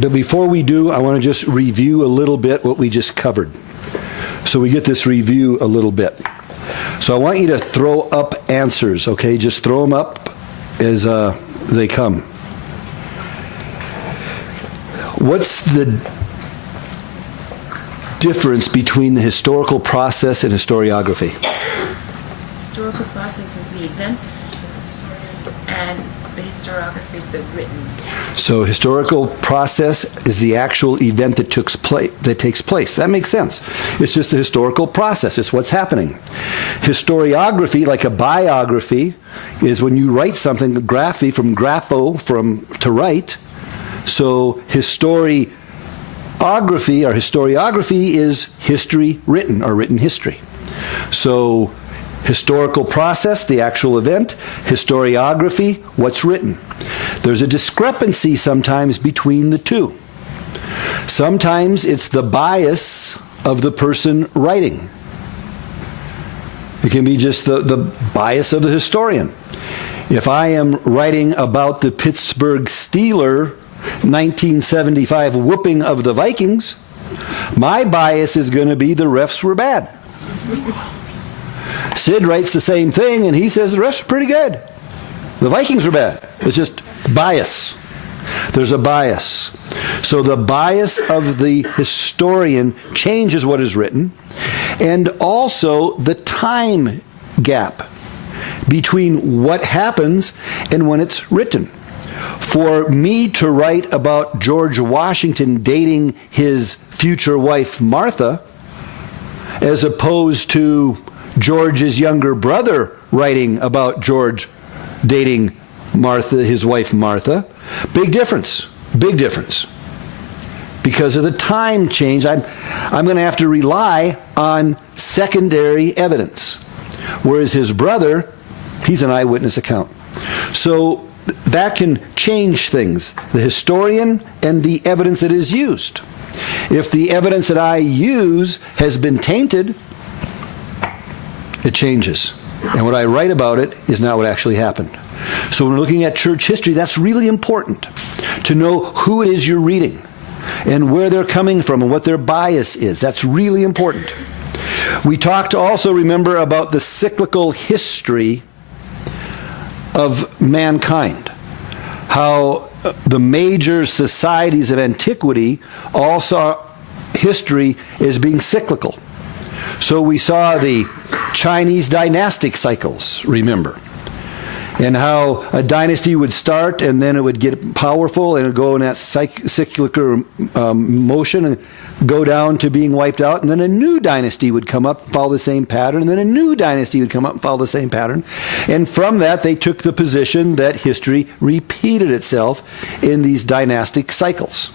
But before we do, I want to just review a little bit what we just covered. So we get this review a little bit. So I want you to throw up answers, okay? Just throw them up as they come. What's the difference between the historical process and historiography? Historical process is the events, and the historiography is the written. So historical process is the actual event that takes place. That makes sense. It's just a historical process. It's what's happening. Historiography, like a biography, is when you write something, graphy from grapho, to write. So historiography is history written, or written history. So historical process, the actual event. Historiography, what's written. There's a discrepancy sometimes between the two. Sometimes it's the bias of the person writing. It can be just the bias of the historian. If I am writing about the Pittsburgh Steelers 1975 whooping of the Vikings, my bias is going to be the refs were bad. Sid writes the same thing, and he says the refs are pretty good. The Vikings are bad. It's just bias. There's a bias. So the bias of the historian changes what is written, and also the time gap between what happens and when it's written. For me to write about George Washington dating his future wife Martha, as opposed to George's younger brother writing about George dating Martha, his wife Martha, big difference, big difference. Because of the time change, I'm going to have to rely on secondary evidence. Whereas his brother, he's an eyewitness account. So that can change things, the historian and the evidence that is used. If the evidence that I use has been tainted, it changes. And what I write about it is not what actually happened. So when we're looking at church history, that's really important to know who it is you're reading and where they're coming from and what their bias is. That's really important. We talked also, remember, about the cyclical history of mankind. How the major societies of antiquity all saw history as being cyclical. So we saw the Chinese dynastic cycles, remember, and how a dynasty would start and then it would get powerful and it would go in that cyclical motion and go down to being wiped out, and then a new dynasty would come up and follow the same pattern, and then a new dynasty would come up and follow the same pattern. And from that, they took the position that history repeated itself in these dynastic cycles.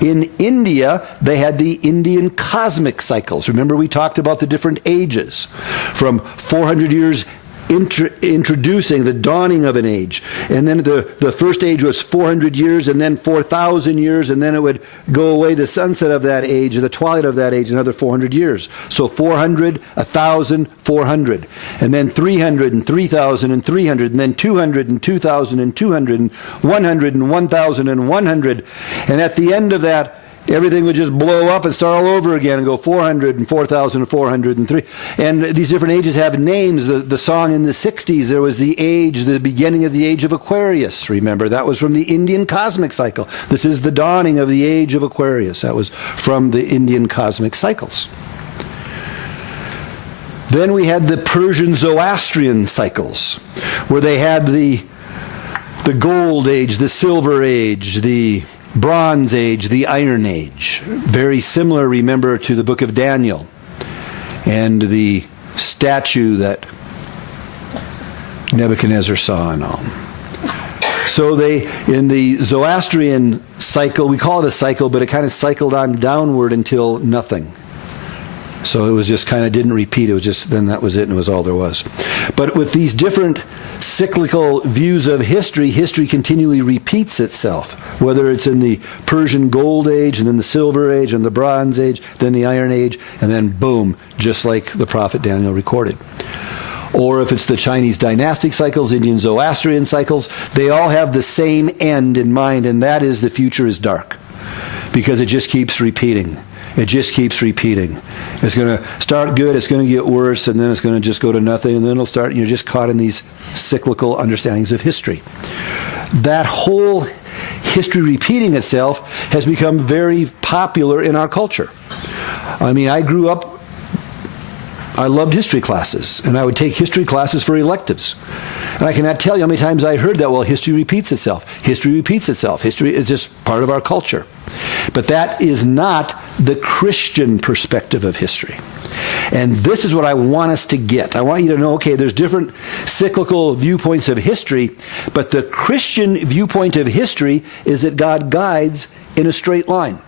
In India, they had the Indian cosmic cycles. Remember, we talked about the different ages, from 400 years introducing the dawning of an age, and then the first age was 400 years, and then 4,000 years, and then it would go away, the sunset of that age, or the twilight of that age, another 400 years. So 400, 1,000, 400, and then 300, and 3,000, and 300, and then 200, and 2,000, and 200, and 100, and 1,000, and 100, and at the end of that, everything would just blow up and start all over again and go 400 and 4,000 and 400 and 3. And these different ages have names. The song in the 60s, there was the beginning of the age of Aquarius. Remember, that was from the Indian cosmic cycle. This is the dawning of the age of Aquarius. That was from the Indian cosmic cycles. Then we had the Persian Zoroastrian cycles, where they had the Gold Age, the Silver Age, the Bronze Age, the Iron Age. Very similar, remember, to the book of Daniel and the statue that Nebuchadnezzar saw and all. So in the Zoroastrian cycle, we call it a cycle, but it kind of cycled on downward until nothing. So it was just kind of didn't repeat. It was just, then that was it, and it was all there was. But with these different cyclical views of history, history continually repeats itself, whether it's in the Persian Gold Age, and then the Silver Age, and the Bronze Age, then the Iron Age, and then boom, just like the prophet Daniel recorded. Or if it's the Chinese dynastic cycles, Indian Zoroastrian cycles, they all have the same end in mind, and that is the future is dark. because it just keeps repeating. It just keeps repeating. It's going to start good, it's going to get worse, and then it's going to just go to nothing, and then it'll start, you're just caught in these cyclical understandings of history. That whole history repeating itself has become very popular in our culture. I mean, I grew up, I loved history classes, and I would take history classes for electives. And I cannot tell you how many times I heard that, well, history repeats itself. History repeats itself. History is just part of our culture. But that is not the Christian perspective of history. And this is what I want us to get. I want you to know, okay, there's different cyclical viewpoints of history, but the Christian viewpoint of history is that God guides in a straight line.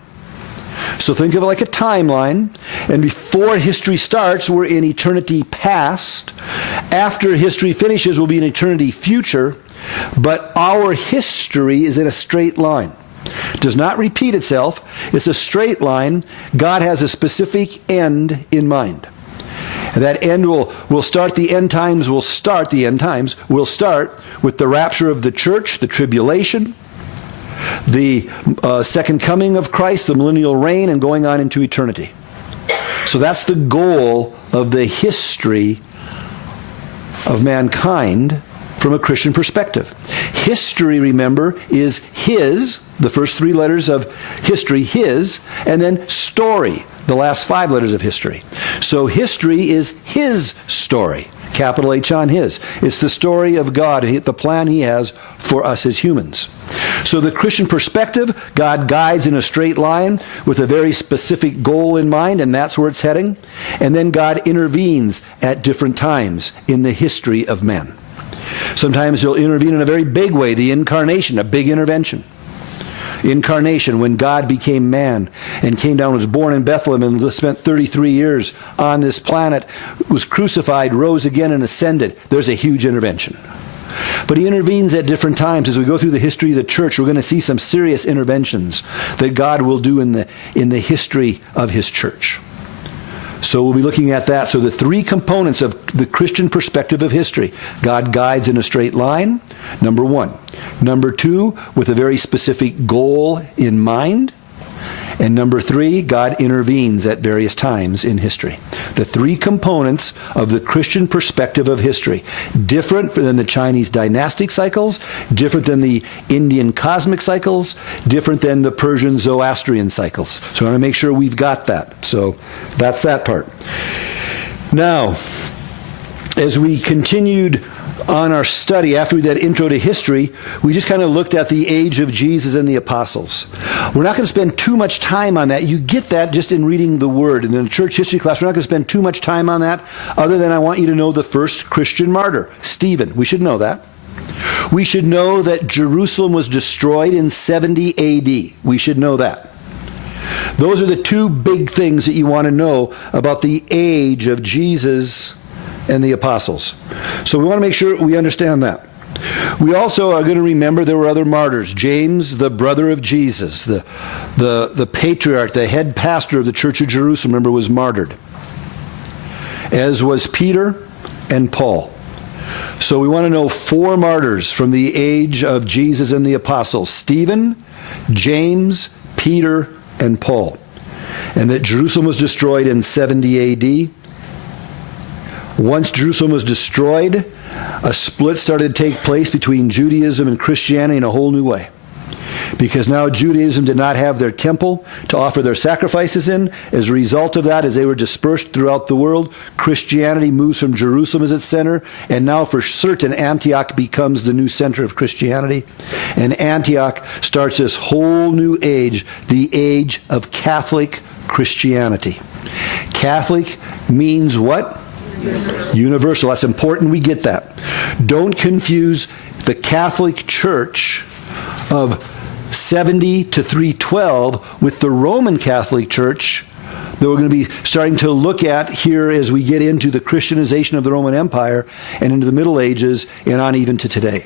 So think of it like a timeline, and before history starts, we're in eternity past. After history finishes, we'll be in eternity future, but our history is in a straight line. It does not repeat itself. It's a straight line. God has a specific end in mind. And that end will start the end times, will start with the rapture of the church, the tribulation, the second coming of Christ, the millennial reign, and going on into eternity. So that's the goal of the history of mankind from a Christian perspective. History, remember, is his, the first three letters of history, his, and then story, the last five letters of history. So history is his story, capital H on his. It's the story of God, the plan he has for us as humans. So the Christian perspective, God guides in a straight line with a very specific goal in mind, and that's where it's heading. And then God intervenes at different times in the history of man. Sometimes he'll intervene in a very big way, the incarnation, a big intervention. Incarnation, when God became man and came down, was born in Bethlehem and spent 33 years on this planet, was crucified, rose again, and ascended. There's a huge intervention. But he intervenes at different times. As we go through the history of the church, we're going to see some serious interventions that God will do in the history of his church. So we'll be looking at that. So the three components of the Christian perspective of history. God guides in a straight line, number one. Number two, with a very specific goal in mind. And number three, God intervenes at various times in history. The three components of the Christian perspective of history. Different than the Chinese dynastic cycles, different than the Indian cosmic cycles, different than the Persian Zoroastrian cycles. So I want to make sure we've got that. So that's that part. Now, as we continued on our study, after we did that intro to history, we just kind of looked at the age of Jesus and the apostles. We're not going to spend too much time on that. You get that just in reading the Word. And in the church history class, we're not going to spend too much time on that, other than I want you to know the first Christian martyr, Stephen. We should know that. We should know that Jerusalem was destroyed in 70 A.D. We should know that. Those are the two big things that you want to know about the age of Jesus and the apostles. So we want to make sure we understand that. We also are going to remember there were other martyrs. James, the brother of Jesus, the patriarch, the head pastor of the Church of Jerusalem, remember, was martyred. As was Peter and Paul. So we want to know four martyrs from the age of Jesus and the apostles: Stephen, James, Peter, and Paul. And that Jerusalem was destroyed in 70 A.D. Once Jerusalem was destroyed, a split started to take place between Judaism and Christianity in a whole new way. Because now Judaism did not have their temple to offer their sacrifices in. As a result of that, as they were dispersed throughout the world, Christianity moves from Jerusalem as its center, and now for certain Antioch becomes the new center of Christianity. And Antioch starts this whole new age, the age of Catholic Christianity. Catholic means what? Universal. That's important we get that. Don't confuse the Catholic Church of 70 to 312 with the Roman Catholic Church that we're going to be starting to look at here as we get into the Christianization of the Roman Empire and into the Middle Ages and on even to today.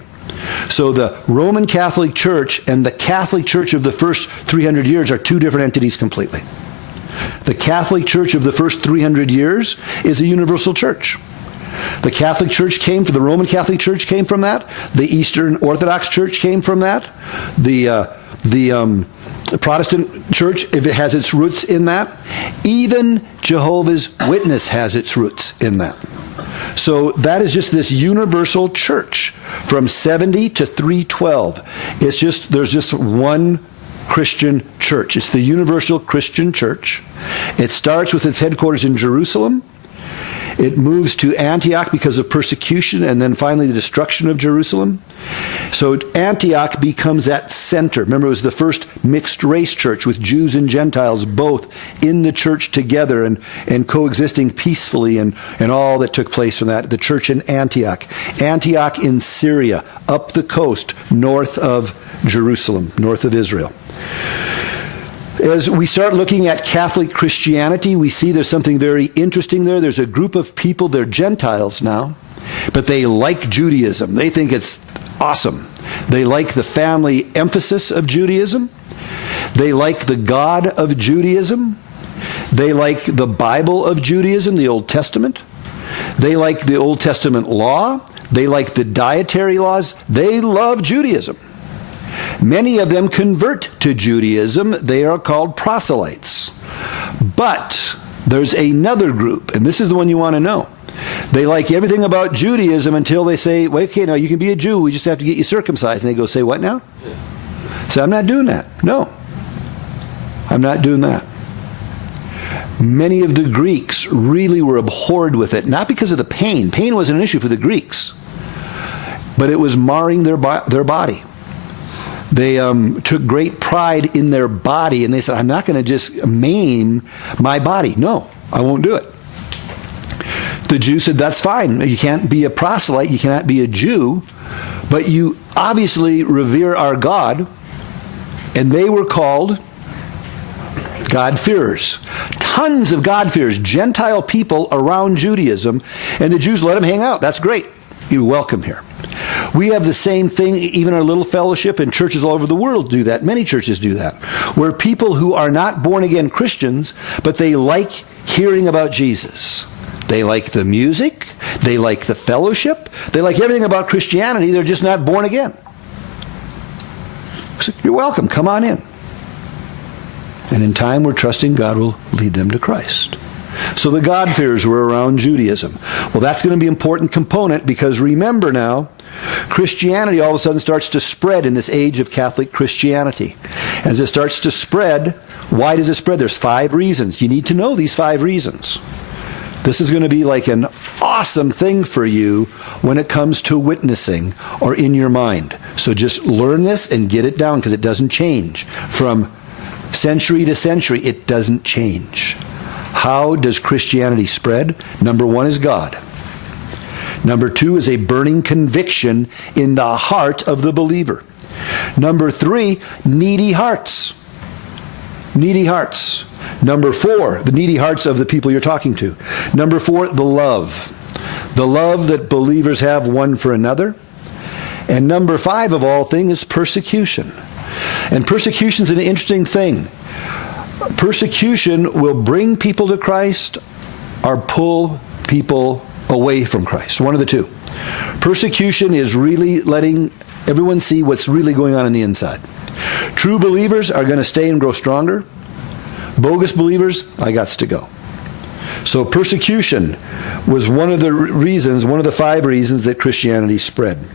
So the Roman Catholic Church and the Catholic Church of the first 300 years are two different entities completely. The Catholic Church of the first 300 years is a universal church. The Catholic Church came from, the Roman Catholic Church came from that. The Eastern Orthodox Church came from that. The The Protestant church, if it has its roots in that, even Jehovah's Witness has its roots in that. So that is just this universal church from 70 to 312. There's just one Christian church. It's the universal Christian church. It starts with its headquarters in Jerusalem. It moves to Antioch because of persecution and then finally the destruction of Jerusalem. So Antioch becomes that center. Remember, it was the first mixed race church with Jews and Gentiles both in the church together and coexisting peacefully and all that took place from that. The church in Antioch. Antioch in Syria, up the coast, north of Jerusalem, north of Israel. As we start looking at Catholic Christianity, we see there's something very interesting there. There's a group of people, they're Gentiles now, but they like Judaism. They think it's awesome. They like the family emphasis of Judaism. They like the God of Judaism. They like the Bible of Judaism, the Old Testament. They like the Old Testament law. They like the dietary laws. They love Judaism. Many of them convert to Judaism. They are called proselytes. But there's another group, and this is the one you want to know. They like everything about Judaism until they say, well, okay, now you can be a Jew. We just have to get you circumcised. And they go, say what now? So I'm not doing that. No, I'm not doing that. Many of the Greeks really were abhorred with it, not because of the pain. Pain wasn't an issue for the Greeks, but it was marring their body. They took great pride in their body, and they said, I'm not going to just maim my body. No, I won't do it. The Jew said, that's fine. You can't be a proselyte. You cannot be a Jew, but you obviously revere our God. And they were called God-fearers. Tons of God-fearers, Gentile people around Judaism, and the Jews let them hang out. That's great. You're welcome here. We have the same thing, even our little fellowship, and churches all over the world do that. Many churches do that, where people who are not born-again Christians, but they like hearing about Jesus. They like the music. They like the fellowship. They like everything about Christianity. They're just not born again. So you're welcome. Come on in. And in time, we're trusting God will lead them to Christ. So the God-fearers were around Judaism. Well, that's going to be an important component because remember now, Christianity all of a sudden starts to spread in this age of Catholic Christianity. As it starts to spread, why does it spread? There's 5 reasons. You need to know these 5 reasons. This is going to be like an awesome thing for you when it comes to witnessing or in your mind. So just learn this and get it down because it doesn't change. From century to century, it doesn't change. How does Christianity spread? Number 1 is God. Number 2 is a burning conviction in the heart of the believer. Number 3, needy hearts. Needy hearts. Number 4, the needy hearts of the people you're talking to. Number 4, the love. The love that believers have one for another. And number 5 of all things is persecution. And persecution is an interesting thing. Persecution will bring people to Christ or pull people away from Christ. One of the two. Persecution is really letting everyone see what's really going on the inside. True believers are going to stay and grow stronger. Bogus believers, I gots to go. So persecution was one of the reasons, one of the 5 reasons that Christianity spread.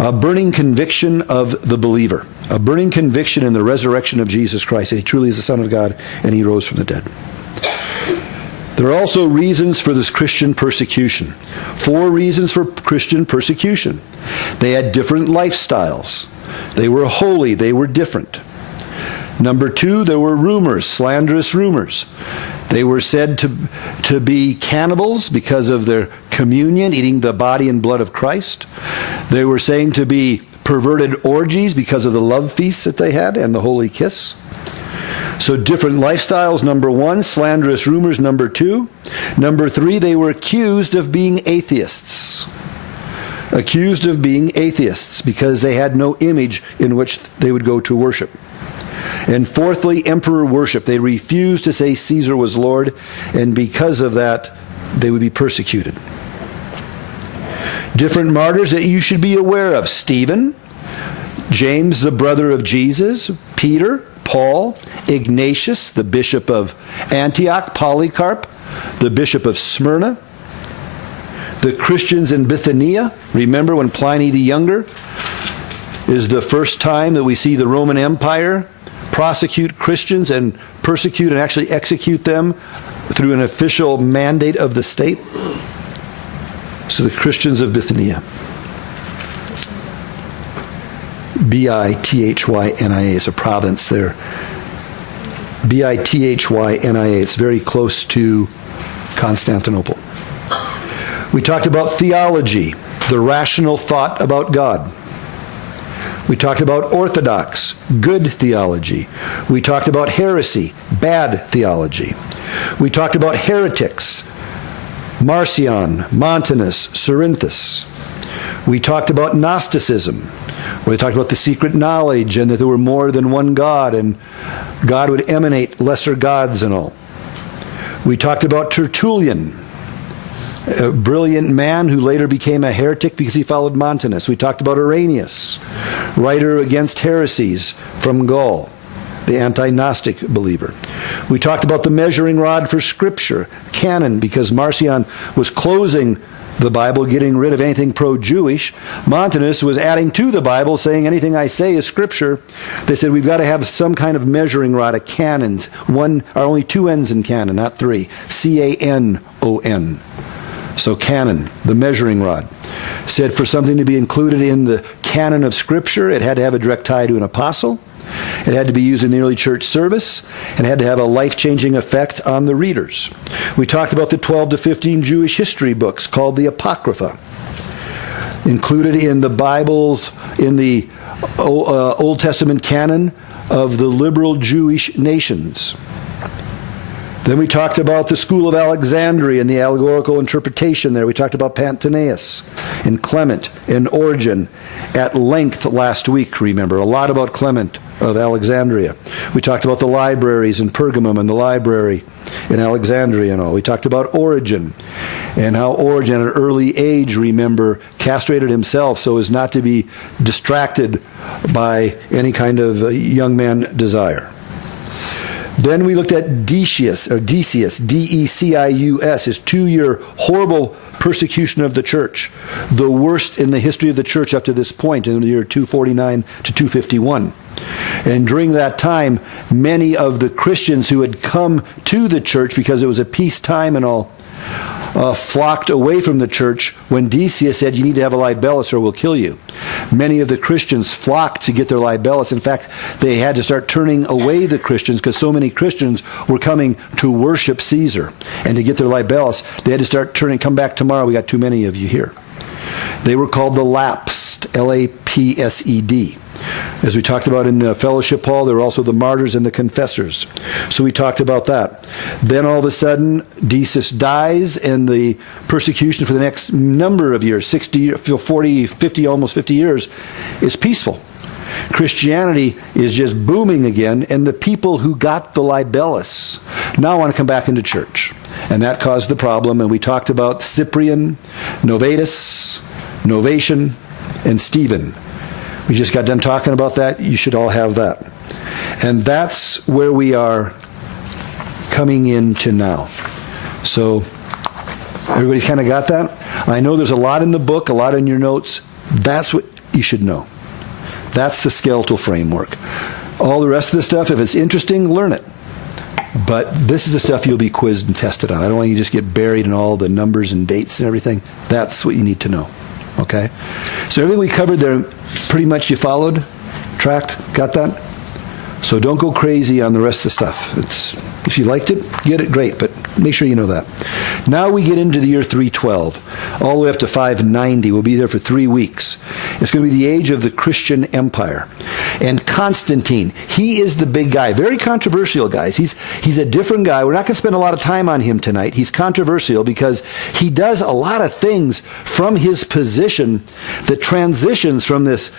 A burning conviction of the believer. A burning conviction in the resurrection of Jesus Christ. That he truly is the Son of God and he rose from the dead. There are also reasons for this Christian persecution. 4 reasons for Christian persecution. They had different lifestyles. They were holy. They were different. Number 2, there were rumors, slanderous rumors. They were said to be cannibals because of their communion, eating the body and blood of Christ. They were saying to be perverted orgies because of the love feasts that they had and the holy kiss. So different lifestyles, number 1, slanderous rumors, number 2. Number 3, they were accused of being atheists. Accused of being atheists because they had no image in which they would go to worship. And fourthly, emperor worship. They refused to say Caesar was Lord, and because of that, they would be persecuted. Different martyrs that you should be aware of. Stephen, James, the brother of Jesus, Peter, Paul, Ignatius, the bishop of Antioch, Polycarp, the bishop of Smyrna, the Christians in Bithynia. Remember when Pliny the Younger is the first time that we see the Roman Empire prosecute Christians and persecute and actually execute them through an official mandate of the state. So the Christians of Bithynia. Bithynia is a province there. Bithynia, it's very close to Constantinople. We talked about theology, the rational thought about God. We talked about orthodox, good theology. We talked about heresy, bad theology. We talked about heretics, Marcion, Montanus, Cerinthus. We talked about Gnosticism, where they talked about the secret knowledge and that there were more than one God and God would emanate lesser gods and all. We talked about Tertullian, a brilliant man who later became a heretic because he followed Montanus. We talked about Irenaeus, writer against heresies from Gaul, the anti-Gnostic believer. We talked about the measuring rod for Scripture, canon, because Marcion was closing the Bible, getting rid of anything pro-Jewish. Montanus was adding to the Bible, saying anything I say is Scripture. They said we've got to have some kind of measuring rod, a canons. One are only two N's in canon, not three. C-A-N-O-N. So canon, the measuring rod, said for something to be included in the canon of Scripture, it had to have a direct tie to an apostle. It had to be used in the early church service, and it had to have a life-changing effect on the readers. We talked about the 12 to 15 Jewish history books called the Apocrypha, included in the Bibles, in the Old Testament canon of the liberal Jewish nations. Then we talked about the School of Alexandria and the allegorical interpretation there. We talked about Pantaleus and Clement and Origen at length last week, remember. A lot about Clement of Alexandria. We talked about the libraries in Pergamum and the library in Alexandria and all. We talked about Origen and how Origen at an early age, remember, castrated himself so as not to be distracted by any kind of young man desire. Then we looked at Decius, D-E-C-I-U-S, his 2-year horrible persecution of the church, the worst in the history of the church up to this point, in the year 249 to 251. And during that time, many of the Christians who had come to the church because it was a peace time and all, flocked away from the church when Decius said, you need to have a libellus or we'll kill you. Many of the Christians flocked to get their libellus. In fact, they had to start turning away the Christians because so many Christians were coming to worship Caesar. And to get their libellus, they had to start turning, come back tomorrow, we got too many of you here. They were called the lapsed, L-A-P-S-E-D. As we talked about in the fellowship hall, there were also the martyrs and the confessors. So we talked about that. Then all of a sudden, Decius dies, and the persecution for the next number of years, 60, 40, 50, almost 50 years, is peaceful. Christianity is just booming again, and the people who got the libellus now want to come back into church. And that caused the problem, and we talked about Cyprian, Novatus, Novatian, and Stephen. We just got done talking about that. You should all have that. And that's where we are coming into now. So everybody's kind of got that? I know there's a lot in the book, a lot in your notes. That's what you should know. That's the skeletal framework. All the rest of the stuff, if it's interesting, learn it. But this is the stuff you'll be quizzed and tested on. I don't want you to just get buried in all the numbers and dates and everything. That's what you need to know. Okay? So everything we covered there, pretty much you followed, tracked, got that? So don't go crazy on the rest of the stuff. If you liked it, get it, great, but make sure you know that. Now we get into the year 312, all the way up to 590. We'll be there for 3 weeks. It's going to be the age of the Christian Empire. And Constantine, he is the big guy. Very controversial, guys. He's a different guy. We're not going to spend a lot of time on him tonight. He's controversial because he does a lot of things from his position that transitions from this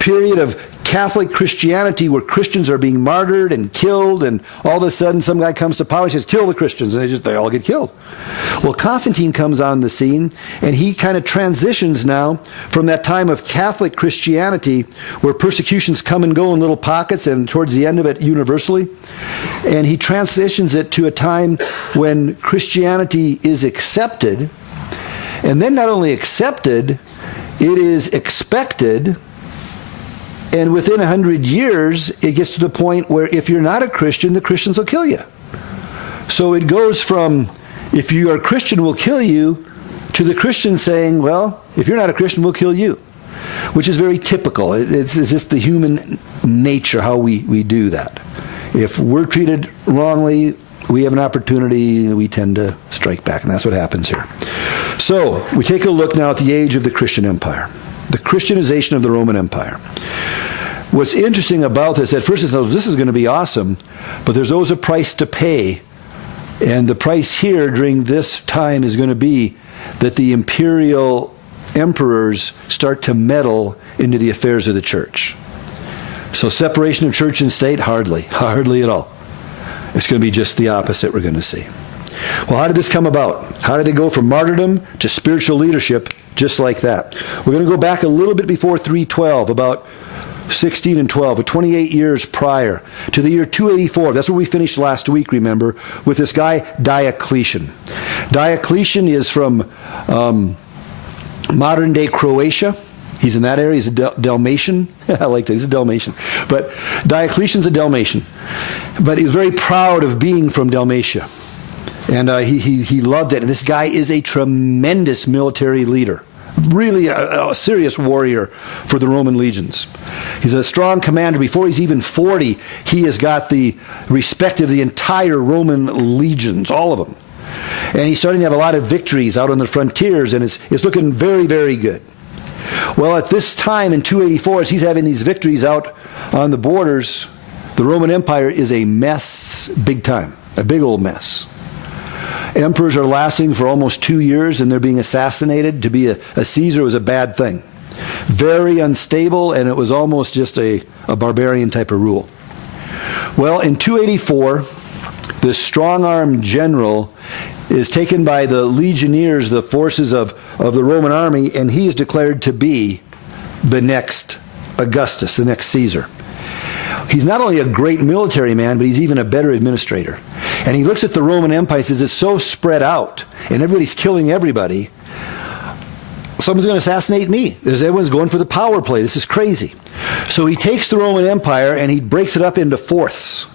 period of Catholic Christianity where Christians are being martyred and killed, and all of a sudden some guy comes to power and says, kill the Christians, and they all get killed. Well, Constantine comes on the scene, and he kind of transitions now from that time of Catholic Christianity where persecutions come and go in little pockets, and towards the end of it universally, and he transitions it to a time when Christianity is accepted, and then not only accepted, it is expected. And within 100 years, it gets to the point where if you're not a Christian, the Christians will kill you. So it goes from, if you are a Christian, we'll kill you, to the Christian saying, well, if you're not a Christian, we'll kill you. Which is very typical. It's just the human nature, how we do that. If we're treated wrongly, we have an opportunity, we tend to strike back, and that's what happens here. So, we take a look now at the age of the Christian Empire. The Christianization of the Roman Empire. What's interesting about this, at first it says, this is going to be awesome, but there's always a price to pay. And the price here during this time is going to be that the imperial emperors start to meddle into the affairs of the church. So separation of church and state, hardly at all. It's going to be just the opposite we're going to see. Well, how did this come about? How did they go from martyrdom to spiritual leadership just like that? We're going to go back a little bit before 312, about 16 and 12, but 28 years prior to the year 284. That's where we finished last week, remember, with this guy Diocletian. Diocletian is from modern-day Croatia. He's in that area. He's a Dalmatian. I like that. He's a Dalmatian. But Diocletian's a Dalmatian. But he was very proud of being from Dalmatia. And he loved it. And this guy is a tremendous military leader. Really a serious warrior for the Roman legions. He's a strong commander. Before he's even 40, he has got the respect of the entire Roman legions, all of them. And he's starting to have a lot of victories out on the frontiers, and it's looking very, very good. Well, at this time in 284, as he's having these victories out on the borders, the Roman Empire is a mess big time, a big old mess. Emperors are lasting for almost 2 years, and they're being assassinated. To be a Caesar was a bad thing. Very unstable, and it was almost just a barbarian type of rule. Well, in 284, this strong-armed general is taken by the legionnaires, the forces of the Roman army, and he is declared to be the next Augustus, the next Caesar. He's not only a great military man, but he's even a better administrator. And he looks at the Roman Empire and says, it's so spread out, and everybody's killing everybody. Someone's going to assassinate me. Everyone's going for the power play. This is crazy. So he takes the Roman Empire and he breaks it up into fourths.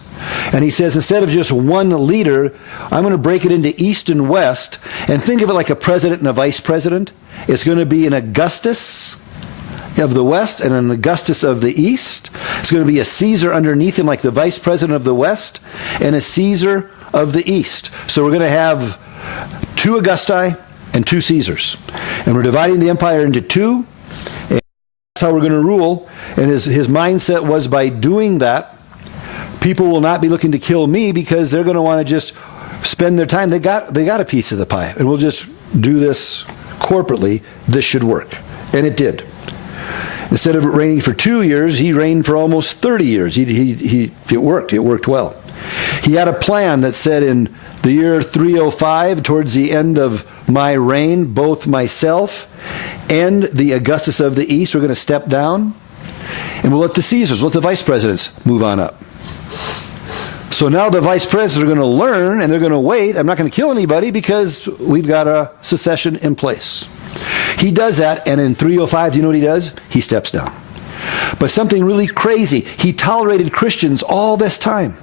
And he says, instead of just one leader, I'm going to break it into east and west, and think of it like a president and a vice president. It's going to be an Augustus of the west and an Augustus of the east. It's going to be a Caesar underneath him, like the vice president of the west, and a Caesar of the east. So we're going to have 2 Augusti and 2 Caesars. And we're dividing the empire into 2, and that's how we're going to rule. And his mindset was, by doing that, people will not be looking to kill me because they're going to want to just spend their time. They got a piece of the pie, and we'll just do this corporately. This should work. And it did. Instead of reigning for 2 years, he reigned for almost 30 years. It worked. It worked well. He had a plan that said, in the year 305, towards the end of my reign, both myself and the Augustus of the East are going to step down, and we'll let the Caesars, let the vice presidents move on up. So now the vice presidents are going to learn, and they're going to wait. I'm not going to kill anybody because we've got a succession in place. He does that, and in 305, do you know what he does? He steps down. But something really crazy. He tolerated Christians all this time.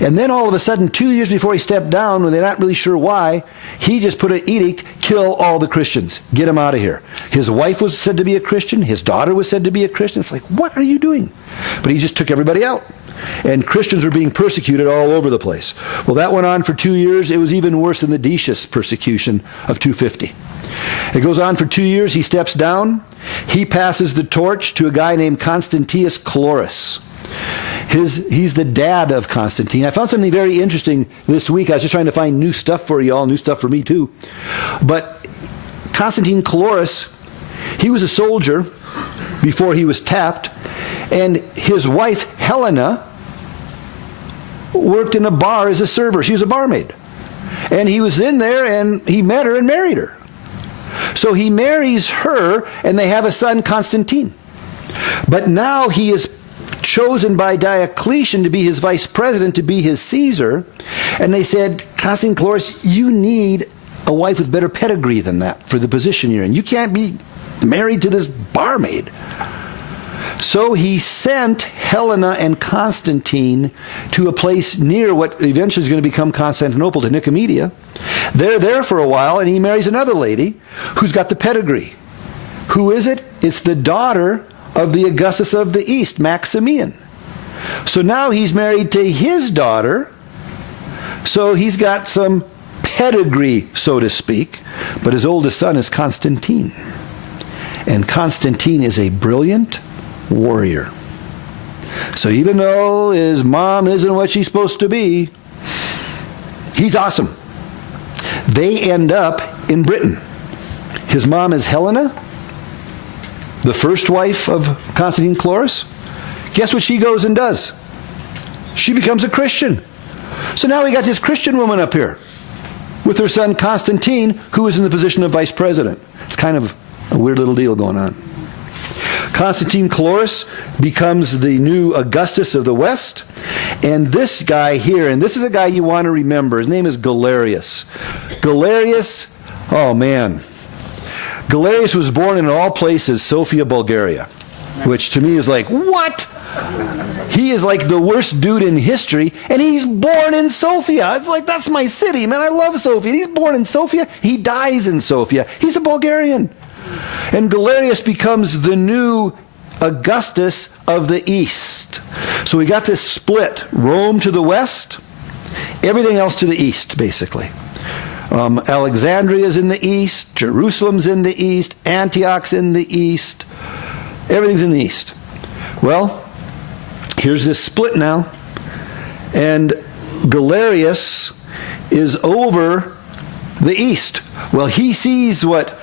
And then all of a sudden, 2 years before he stepped down, when they're not really sure why, he just put an edict, kill all the Christians. Get them out of here. His wife was said to be a Christian. His daughter was said to be a Christian. It's like, what are you doing? But he just took everybody out. And Christians were being persecuted all over the place. Well, that went on for 2 years. It was even worse than the Decius persecution of 250. It goes on for 2 years. He steps down. He passes the torch to a guy named Constantius Chlorus. He's the dad of Constantine. I found something very interesting this week. I was just trying to find new stuff for you all, new stuff for me too. But Constantine Chlorus, he was a soldier before he was tapped, And his wife, Helena, worked in a bar as a server. She was a barmaid. And he was in there, and he met her and married her. So he marries her, and they have a son, Constantine. But now he is chosen by Diocletian to be his vice president, to be his Caesar. And they said, Constantine Chlorus, you need a wife with better pedigree than that for the position you're in. You can't be married to this barmaid. So he sent Helena and Constantine to a place near what eventually is going to become Constantinople, to Nicomedia. They're there for a while, and he marries another lady who's got the pedigree. Who is it? It's the daughter of the Augustus of the East, Maximian. So now he's married to his daughter, so he's got some pedigree, so to speak, but his oldest son is Constantine. And Constantine is a brilliant warrior. So even though his mom isn't what she's supposed to be, he's awesome. They end up in Britain. His mom is Helena, the first wife of Constantine Chlorus. Guess what she goes and does? She becomes a Christian. So now we got this Christian woman up here with her son Constantine, who is in the position of vice president. It's kind of a weird little deal going on. Constantine Chlorus becomes the new Augustus of the West. And this guy here, and this is a guy you want to remember, his name is Galerius. Galerius, oh man. Galerius was born in all places, Sofia, Bulgaria, which to me is like, what? He is like the worst dude in history, and he's born in Sofia. It's like, that's my city, man. I love Sofia. He's born in Sofia. He dies in Sofia. He's a Bulgarian. And Galerius becomes the new Augustus of the East. So we got this split, Rome to the west, everything else to the east, basically. Alexandria's in the east, Jerusalem's in the east, Antioch's in the east, everything's in the east. Well, here's this split now, and Galerius is over the east. Well, he sees what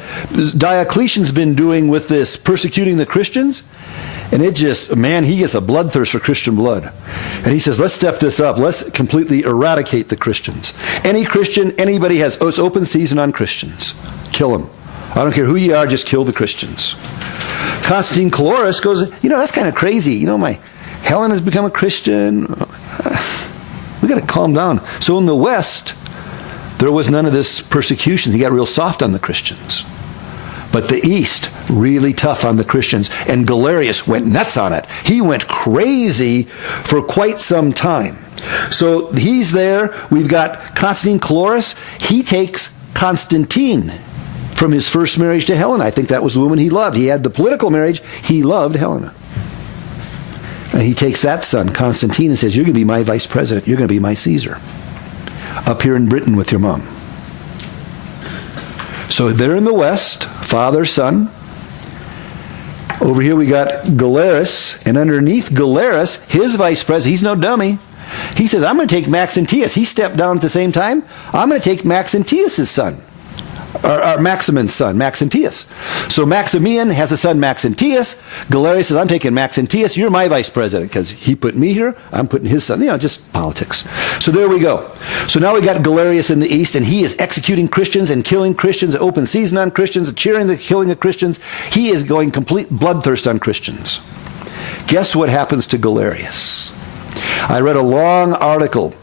Diocletian's been doing with this, persecuting the Christians, and it just, man, he gets a bloodthirst for Christian blood. And he says, let's step this up. Let's completely eradicate the Christians. Any Christian, anybody has, it's open season on Christians. Kill them. I don't care who you are, just kill the Christians. Constantine Chlorus goes, that's kind of crazy. My Helen has become a Christian. We got to calm down. So in the West, there was none of this persecution. He got real soft on the Christians. But the East, really tough on the Christians. And Galerius went nuts on it. He went crazy for quite some time. So he's there. We've got Constantine Chlorus. He takes Constantine from his first marriage to Helena. I think that was the woman he loved. He had the political marriage. He loved Helena. And he takes that son, Constantine, and says, you're going to be my vice president. You're going to be my Caesar. Up here in Britain with your mom. So they're in the West, father, son. Over here we got Galerius, and underneath Galerius, his vice president, he's no dummy. He says, I'm going to take Maxentius. He stepped down at the same time. I'm going to take Maxentius' son. Or Maximin's son, Maxentius. So Maximian has a son, Maxentius. Galerius says, I'm taking Maxentius. You're my vice president because he put me here. I'm putting his son. Just politics. So there we go. So now we got Galerius in the east, and he is executing Christians and killing Christians, open season on Christians, cheering the killing of Christians. He is going complete bloodthirst on Christians. Guess what happens to Galerius? I read a long article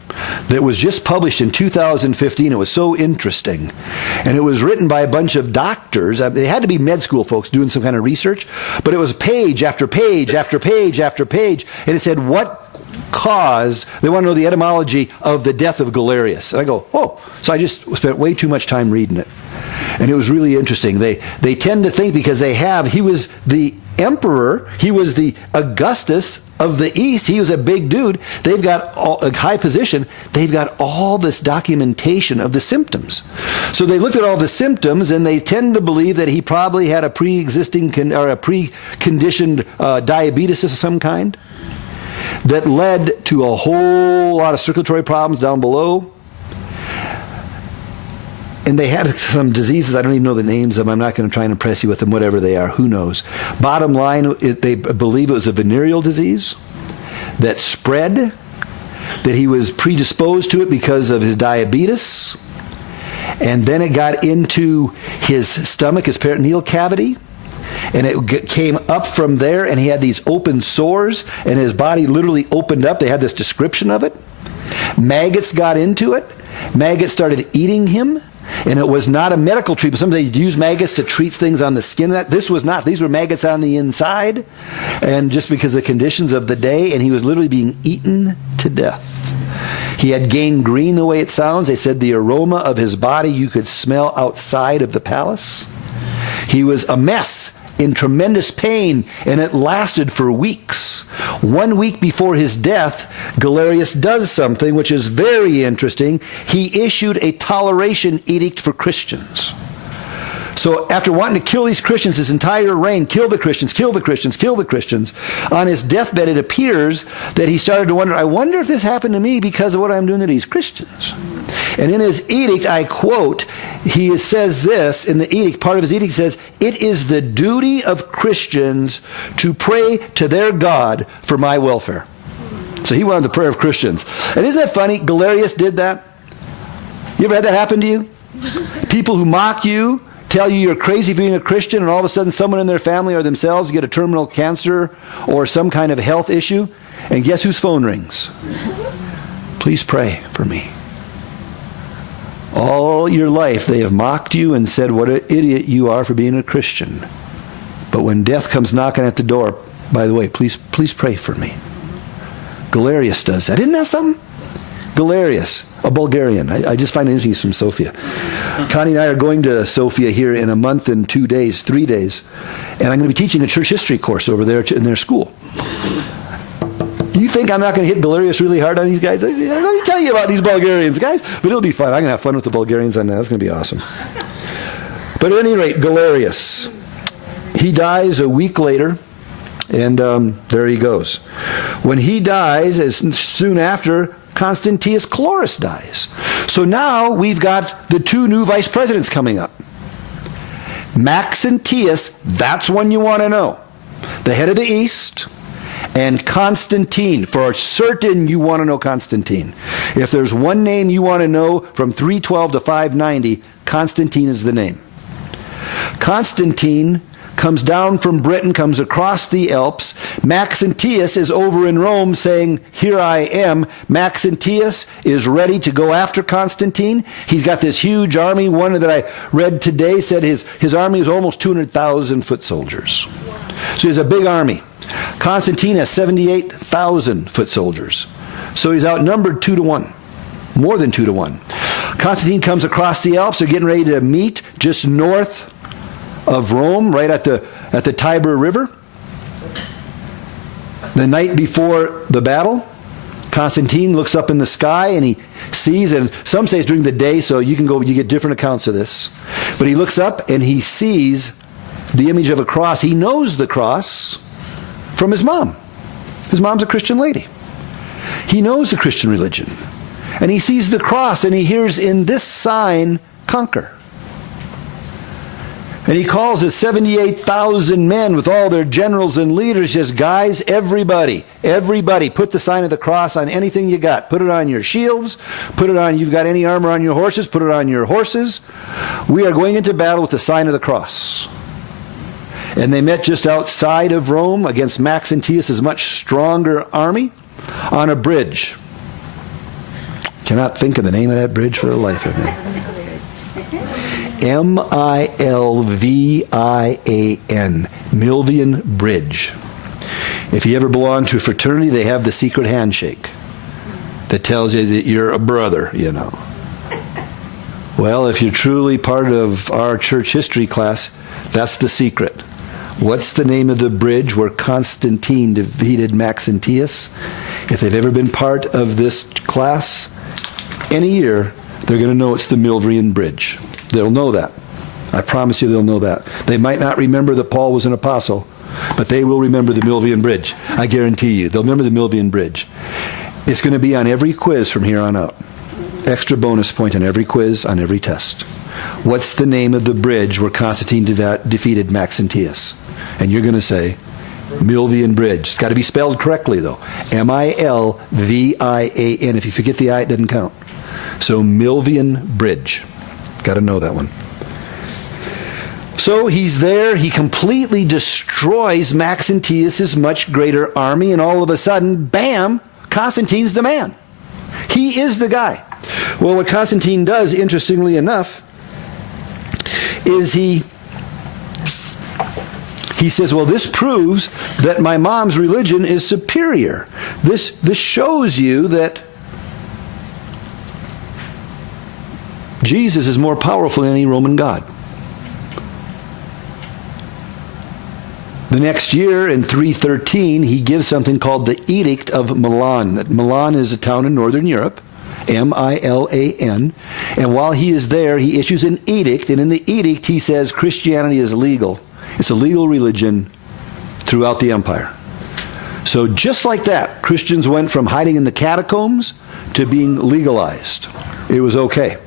that was just published in 2015. It was so interesting. And it was written by a bunch of doctors. They had to be med school folks doing some kind of research. But it was page after page after page after page. And it said, what caused, they want to know the etymology of the death of Galerius. And I go, oh. So I just spent way too much time reading it. And it was really interesting. They tend to think because he was the emperor, he was the Augustus of the East, he was a big dude, they've got a high position, they've got all this documentation of the symptoms. So they looked at all the symptoms, and they tend to believe that he probably had a pre-existing or a pre-conditioned diabetes of some kind that led to a whole lot of circulatory problems down below. And they had some diseases. I don't even know the names of them. I'm not going to try and impress you with them, whatever they are. Who knows? Bottom line, they believe it was a venereal disease that spread, that he was predisposed to it because of his diabetes. And then it got into his stomach, his peritoneal cavity. And it came up from there, and he had these open sores, and his body literally opened up. They had this description of it. Maggots got into it. Maggots started eating him. And it was not a medical treatment. Sometimes they'd use maggots to treat things on the skin. This was not. These were maggots on the inside. And just because of the conditions of the day, and he was literally being eaten to death. He had gangrene, the way it sounds. They said the aroma of his body you could smell outside of the palace. He was a mess, in tremendous pain, and it lasted for weeks. 1 week before his death, Galerius does something which is very interesting. He issued a toleration edict for Christians. So after wanting to kill these Christians his entire reign, kill the Christians, kill the Christians, kill the Christians, on his deathbed it appears that he started to wonder, I wonder if this happened to me because of what I'm doing to these Christians. And in his edict, I quote, he says this, in the edict, part of his edict says, it is the duty of Christians to pray to their God for my welfare. So he wanted the prayer of Christians. And isn't that funny? Galerius did that. You ever had that happen to you? People who mock you, tell you you're crazy for being a Christian, and all of a sudden someone in their family or themselves get a terminal cancer or some kind of health issue, and guess whose phone rings? Please pray for me. All your life they have mocked you and said what an idiot you are for being a Christian. But when death comes knocking at the door, by the way, please pray for me. Galerius does that. Isn't that something? Galerius, a Bulgarian. I just find it interesting. He's from Sofia. Connie and I are going to Sofia here in a month and 2 days, 3 days, and I'm going to be teaching a church history course over there in their school. You think I'm not going to hit Galerius really hard on these guys? Let me tell you about these Bulgarians, guys. But it'll be fun. I'm going to have fun with the Bulgarians on that. That's going to be awesome. But at any rate, Galerius, he dies a week later, and there he goes. When he dies, as soon after, Constantius Chlorus dies. So now we've got the two new vice presidents coming up. Maxentius, that's one you want to know. The head of the East. And Constantine, for certain you want to know Constantine. If there's one name you want to know from 312 to 590, Constantine is the name. Constantine comes down from Britain, comes across the Alps. Maxentius is over in Rome saying, here I am. Maxentius is ready to go after Constantine. He's got this huge army. One that I read today said his army is almost 200,000 foot soldiers. So he has a big army. Constantine has 78,000 foot soldiers. So he's outnumbered 2 to 1. More than 2 to 1. Constantine comes across the Alps. They're getting ready to meet just north of Rome, right at the Tiber River. The night before the battle, Constantine looks up in the sky and he sees, and some say it's during the day, so you get different accounts of this. But he looks up and he sees the image of a cross. He knows the cross from his mom. His mom's a Christian lady. He knows the Christian religion. And he sees the cross and he hears, in this sign, conquer. And he calls his 78,000 men with all their generals and leaders, says, guys, everybody, put the sign of the cross on anything you got. Put it on your shields. Put it on, you've got any armor on your horses, put it on your horses. We are going into battle with the sign of the cross. And they met just outside of Rome against Maxentius' much stronger army on a bridge. Cannot think of the name of that bridge for the life of me. Milvian, Milvian Bridge. If you ever belong to a fraternity, they have the secret handshake that tells you that you're a brother, you know. Well, if you're truly part of our church history class, that's the secret. What's the name of the bridge where Constantine defeated Maxentius? If they've ever been part of this class, any year, they're going to know it's the Milvian Bridge. They'll know that. I promise you they'll know that. They might not remember that Paul was an apostle, but they will remember the Milvian Bridge. I guarantee you. They'll remember the Milvian Bridge. It's going to be on every quiz from here on out. Extra bonus point on every quiz, on every test. what's the name of the bridge where Constantine defeated Maxentius? And you're going to say, Milvian Bridge. It's got to be spelled correctly, though. Milvian. If you forget the I, it doesn't count. So Milvian Bridge. Got to know that one. So he's there. He completely destroys Maxentius' much greater army, and all of a sudden, bam, Constantine's the man. He is the guy. Well, what Constantine does, interestingly enough, is he says, well, this proves that my mom's religion is superior. This shows you that Jesus is more powerful than any Roman god. The next year, in 313, he gives something called the Edict of Milan. Milan is a town in northern Europe, Milan. And while he is there, he issues an edict, and in the edict he says Christianity is legal. It's a legal religion throughout the empire. So just like that, Christians went from hiding in the catacombs to being legalized. It was okay.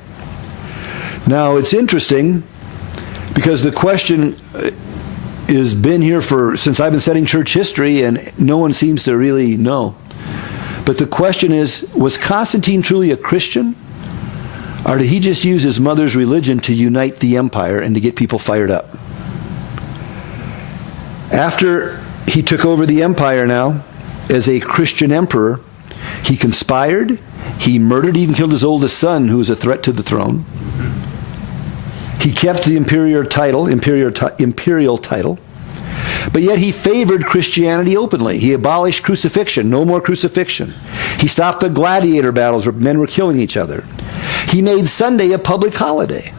Now, it's interesting because the question has been here since I've been studying church history, and no one seems to really know. But the question is, was Constantine truly a Christian? Or did he just use his mother's religion to unite the empire and to get people fired up? After he took over the empire now, as a Christian emperor, he conspired, he murdered, even killed his oldest son, who was a threat to the throne. He kept the imperial title, but yet he favored Christianity openly. He abolished crucifixion, no more crucifixion. He stopped the gladiator battles where men were killing each other. He made Sunday a public holiday.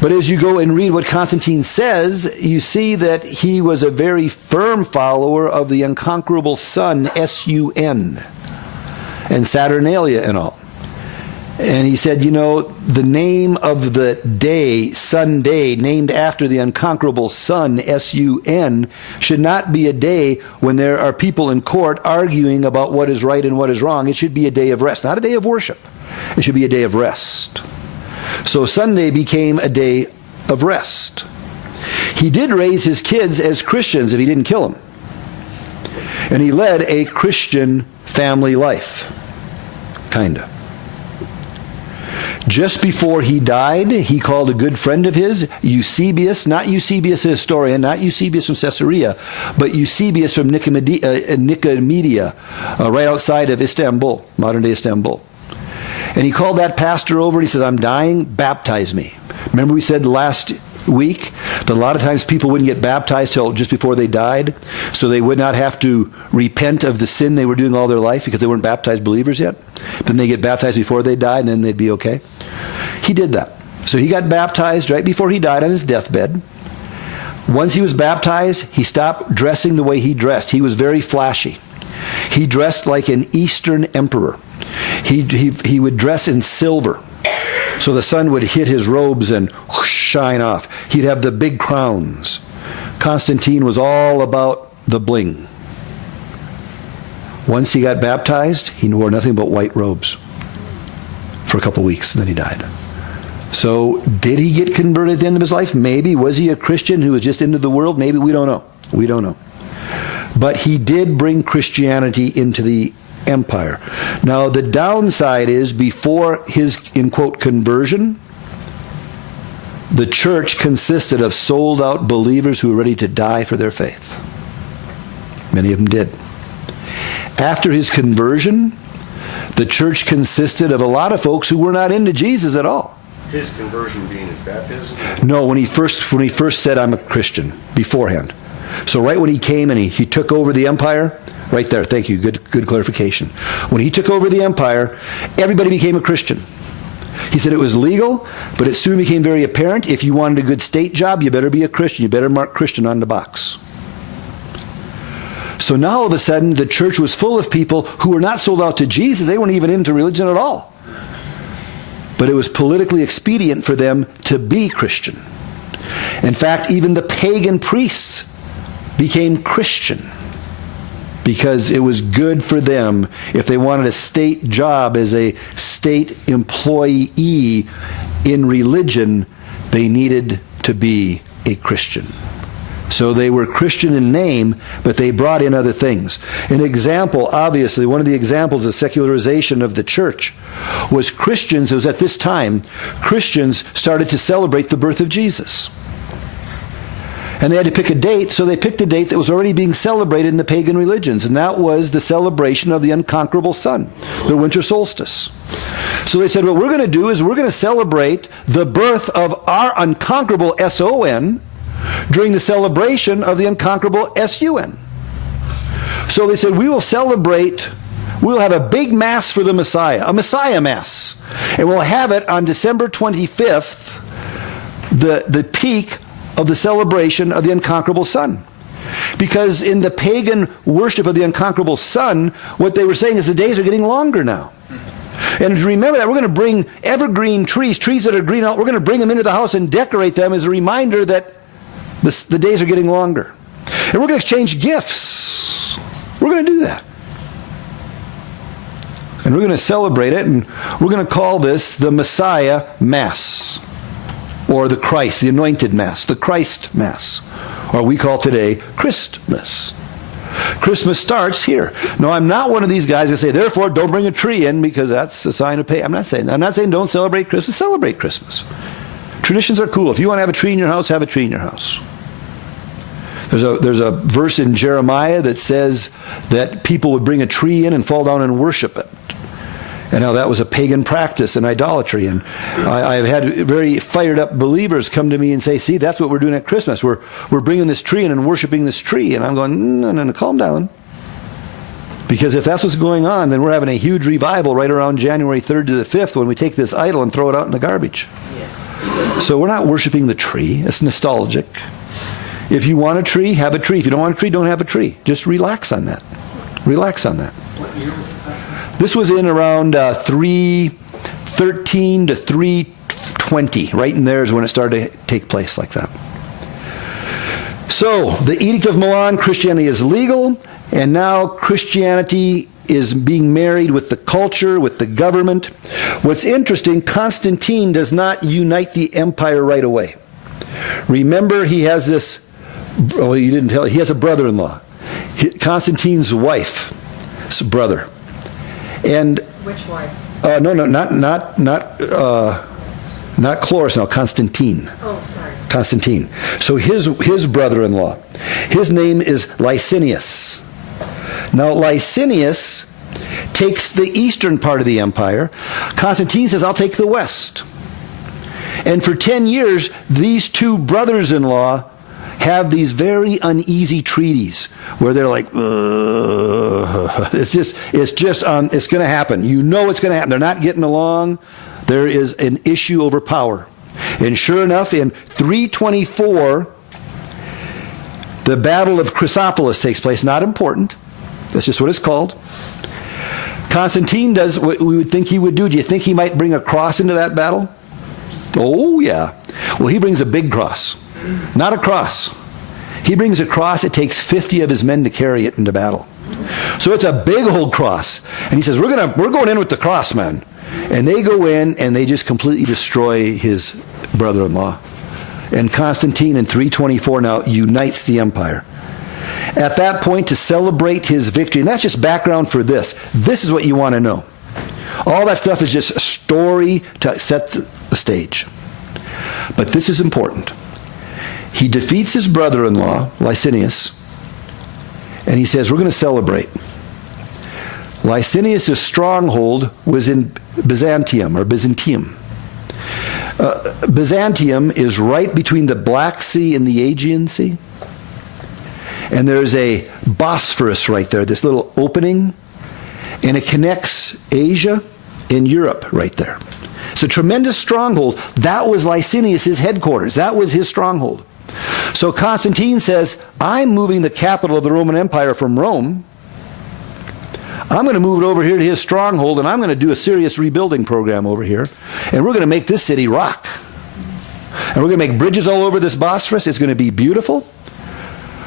But as you go and read what Constantine says, you see that he was a very firm follower of the unconquerable sun, S-U-N, and Saturnalia and all. And he said, the name of the day, Sunday, named after the unconquerable sun, S-U-N, should not be a day when there are people in court arguing about what is right and what is wrong. It should be a day of rest, not a day of worship. It should be a day of rest. So Sunday became a day of rest. He did raise his kids as Christians if he didn't kill them. And he led a Christian family life. Kinda. Just before he died, he called a good friend of his, Eusebius, not Eusebius a historian, not Eusebius from Caesarea, but Eusebius from Nicomedia, right outside of Istanbul, modern-day Istanbul. And he called that pastor over and he said, I'm dying, baptize me. Remember we said last week that a lot of times people wouldn't get baptized till just before they died, so they would not have to repent of the sin they were doing all their life because they weren't baptized believers yet. Then they get baptized before they die and then they'd be okay. He did that. So he got baptized right before he died on his deathbed. Once he was baptized, he stopped dressing the way he dressed. He was very flashy. He dressed like an Eastern emperor. He would dress in silver, so the sun would hit his robes and whoosh, shine off. He'd have the big crowns. Constantine was all about the bling. Once he got baptized, he wore nothing but white robes for a couple weeks, and then he died. So did he get converted at the end of his life? Maybe. Was he a Christian who was just into the world? Maybe. We don't know. We don't know. But he did bring Christianity into the empire. Now, the downside is, before his, in quote, conversion, the church consisted of sold-out believers who were ready to die for their faith. Many of them did. After his conversion, the church consisted of a lot of folks who were not into Jesus at all. His conversion being his baptism? No, when he first said, I'm a Christian, beforehand. So right when he came and he took over the empire, right there, thank you, good clarification. When he took over the empire, everybody became a Christian. He said it was legal, but it soon became very apparent, if you wanted a good state job, you better be a Christian. You better mark Christian on the box. So now all of a sudden, the church was full of people who were not sold out to Jesus. They weren't even into religion at all. But it was politically expedient for them to be Christian. In fact, even the pagan priests became Christian because it was good for them if they wanted a state job as a state employee in religion, they needed to be a Christian. So they were Christian in name, but they brought in other things. An example, obviously, one of the examples of secularization of the church was Christians. It was at this time, Christians started to celebrate the birth of Jesus. And they had to pick a date, so they picked a date that was already being celebrated in the pagan religions, and that was the celebration of the unconquerable sun, the winter solstice. So they said, what we're going to do is we're going to celebrate the birth of our unconquerable S-O-N during the celebration of the unconquerable S-U-N. So they said, we will celebrate, we'll have a big mass for the Messiah, a Messiah mass. And we'll have it on December 25th, the peak of the celebration of the unconquerable sun. Because in the pagan worship of the unconquerable sun, what they were saying is the days are getting longer now. And remember that we're going to bring evergreen trees that are green out, we're going to bring them into the house and decorate them as a reminder that the days are getting longer. And we're going to exchange gifts. We're going to do that. And we're going to celebrate it, and we're going to call this the Messiah Mass, or the Christ, the Anointed Mass, the Christ Mass, or we call today Christmas. Christmas starts here. No, I'm not one of these guys who say, therefore, don't bring a tree in because that's a sign of pain. I'm not saying that. I'm not saying don't celebrate Christmas. Celebrate Christmas. Traditions are cool. If you want to have a tree in your house, have a tree in your house. There's a verse in Jeremiah that says that people would bring a tree in and fall down and worship it. And how that was a pagan practice and idolatry. And I've had very fired up believers come to me and say, see, that's what we're doing at Christmas. We're bringing this tree in and worshiping this tree. And I'm going, no, calm down. Because if that's what's going on, then we're having a huge revival right around January 3rd to the 5th when we take this idol and throw it out in the garbage. So we're not worshiping the tree. It's nostalgic. If you want a tree, have a tree. If you don't want a tree, don't have a tree. Just relax on that. Relax on that. What year was this festival? This was in around 313 to 320. Right in there is when it started to take place like that. So, the Edict of Milan, Christianity is legal, and now Christianity is being married with the culture, with the government. What's interesting, Constantine does not unite the empire right away. Remember, he has this, well, he didn't tell, he has a brother-in-law. Constantine's wife's brother. And Which wife? Not Chloris, no, Constantine. Oh, sorry. Constantine. So his brother-in-law, his name is Licinius. Now Licinius takes the eastern part of the empire. Constantine says, I'll take the west. And for 10 years, these two brothers-in-law have these very uneasy treaties where they're like, it's going to happen. You know it's going to happen. They're not getting along. There is an issue over power. And sure enough, in 324, the Battle of Chrysopolis takes place. Not important. That's just what it's called. Constantine does what we would think he would do. Do you think he might bring a cross into that battle? Oh, yeah. Well, he brings a big cross. Not a cross. He brings a cross. It takes 50 of his men to carry it into battle. So it's a big old cross. And he says, we're going in with the cross, man. And they go in and they just completely destroy his brother-in-law. And Constantine in 324 now unites the empire. At that point, to celebrate his victory, and that's just background for this. This is what you want to know. All that stuff is just a story to set the stage. But this is important. He defeats his brother-in-law, Licinius, and he says, we're going to celebrate. Licinius' stronghold was in Byzantium. Byzantium is right between the Black Sea and the Aegean Sea. And there's a Bosphorus right there, this little opening, and it connects Asia and Europe right there. It's a tremendous stronghold. That was Licinius' headquarters. That was his stronghold. So Constantine says, I'm moving the capital of the Roman Empire from Rome. I'm going to move it over here to his stronghold, and I'm going to do a serious rebuilding program over here. And we're going to make this city rock. And we're going to make bridges all over this Bosphorus. It's going to be beautiful.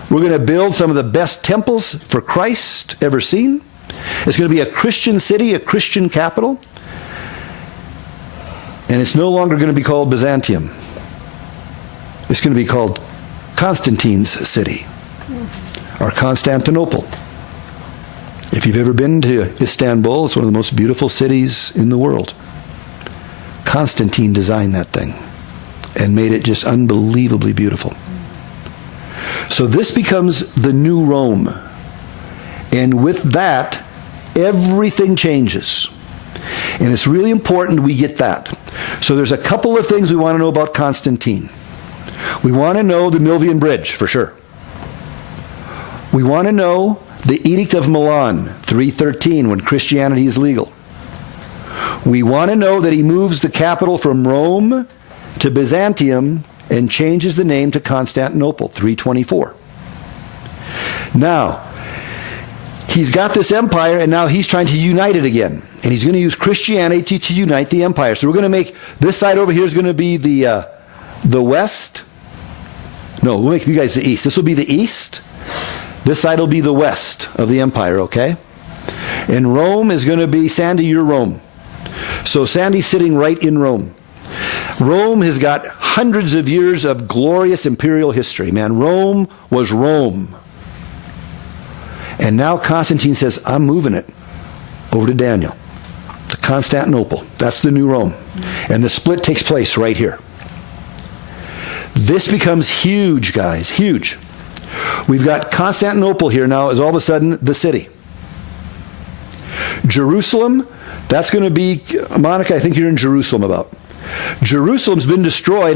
We're going to build some of the best temples for Christ ever seen. It's going to be a Christian city, a Christian capital. And it's no longer going to be called Byzantium. It's going to be called Constantine's city, or Constantinople. If you've ever been to Istanbul, it's one of the most beautiful cities in the world. Constantine designed that thing and made it just unbelievably beautiful. So this becomes the new Rome. And with that, everything changes. And it's really important we get that. So there's a couple of things we want to know about Constantine. We want to know the Milvian Bridge, for sure. We want to know the Edict of Milan, 313, when Christianity is legal. We want to know that he moves the capital from Rome to Byzantium and changes the name to Constantinople, 324. Now, he's got this empire, and now he's trying to unite it again. And he's going to use Christianity to unite the empire. So we're going to make, this side over here is going to be the west. No, we'll make you guys the east. This will be the east. This side will be the west of the empire, okay? And Rome is going to be, Sandy, you're Rome. So Sandy's sitting right in Rome. Rome has got hundreds of years of glorious imperial history, man. Rome was Rome. And now Constantine says, I'm moving it over to Daniel, to Constantinople. That's the new Rome. And the split takes place right here. This becomes huge, guys, huge. We've got Constantinople here now is all of a sudden the city. Jerusalem, that's going to be, Monica, I think you're in Jerusalem about. Jerusalem's been destroyed.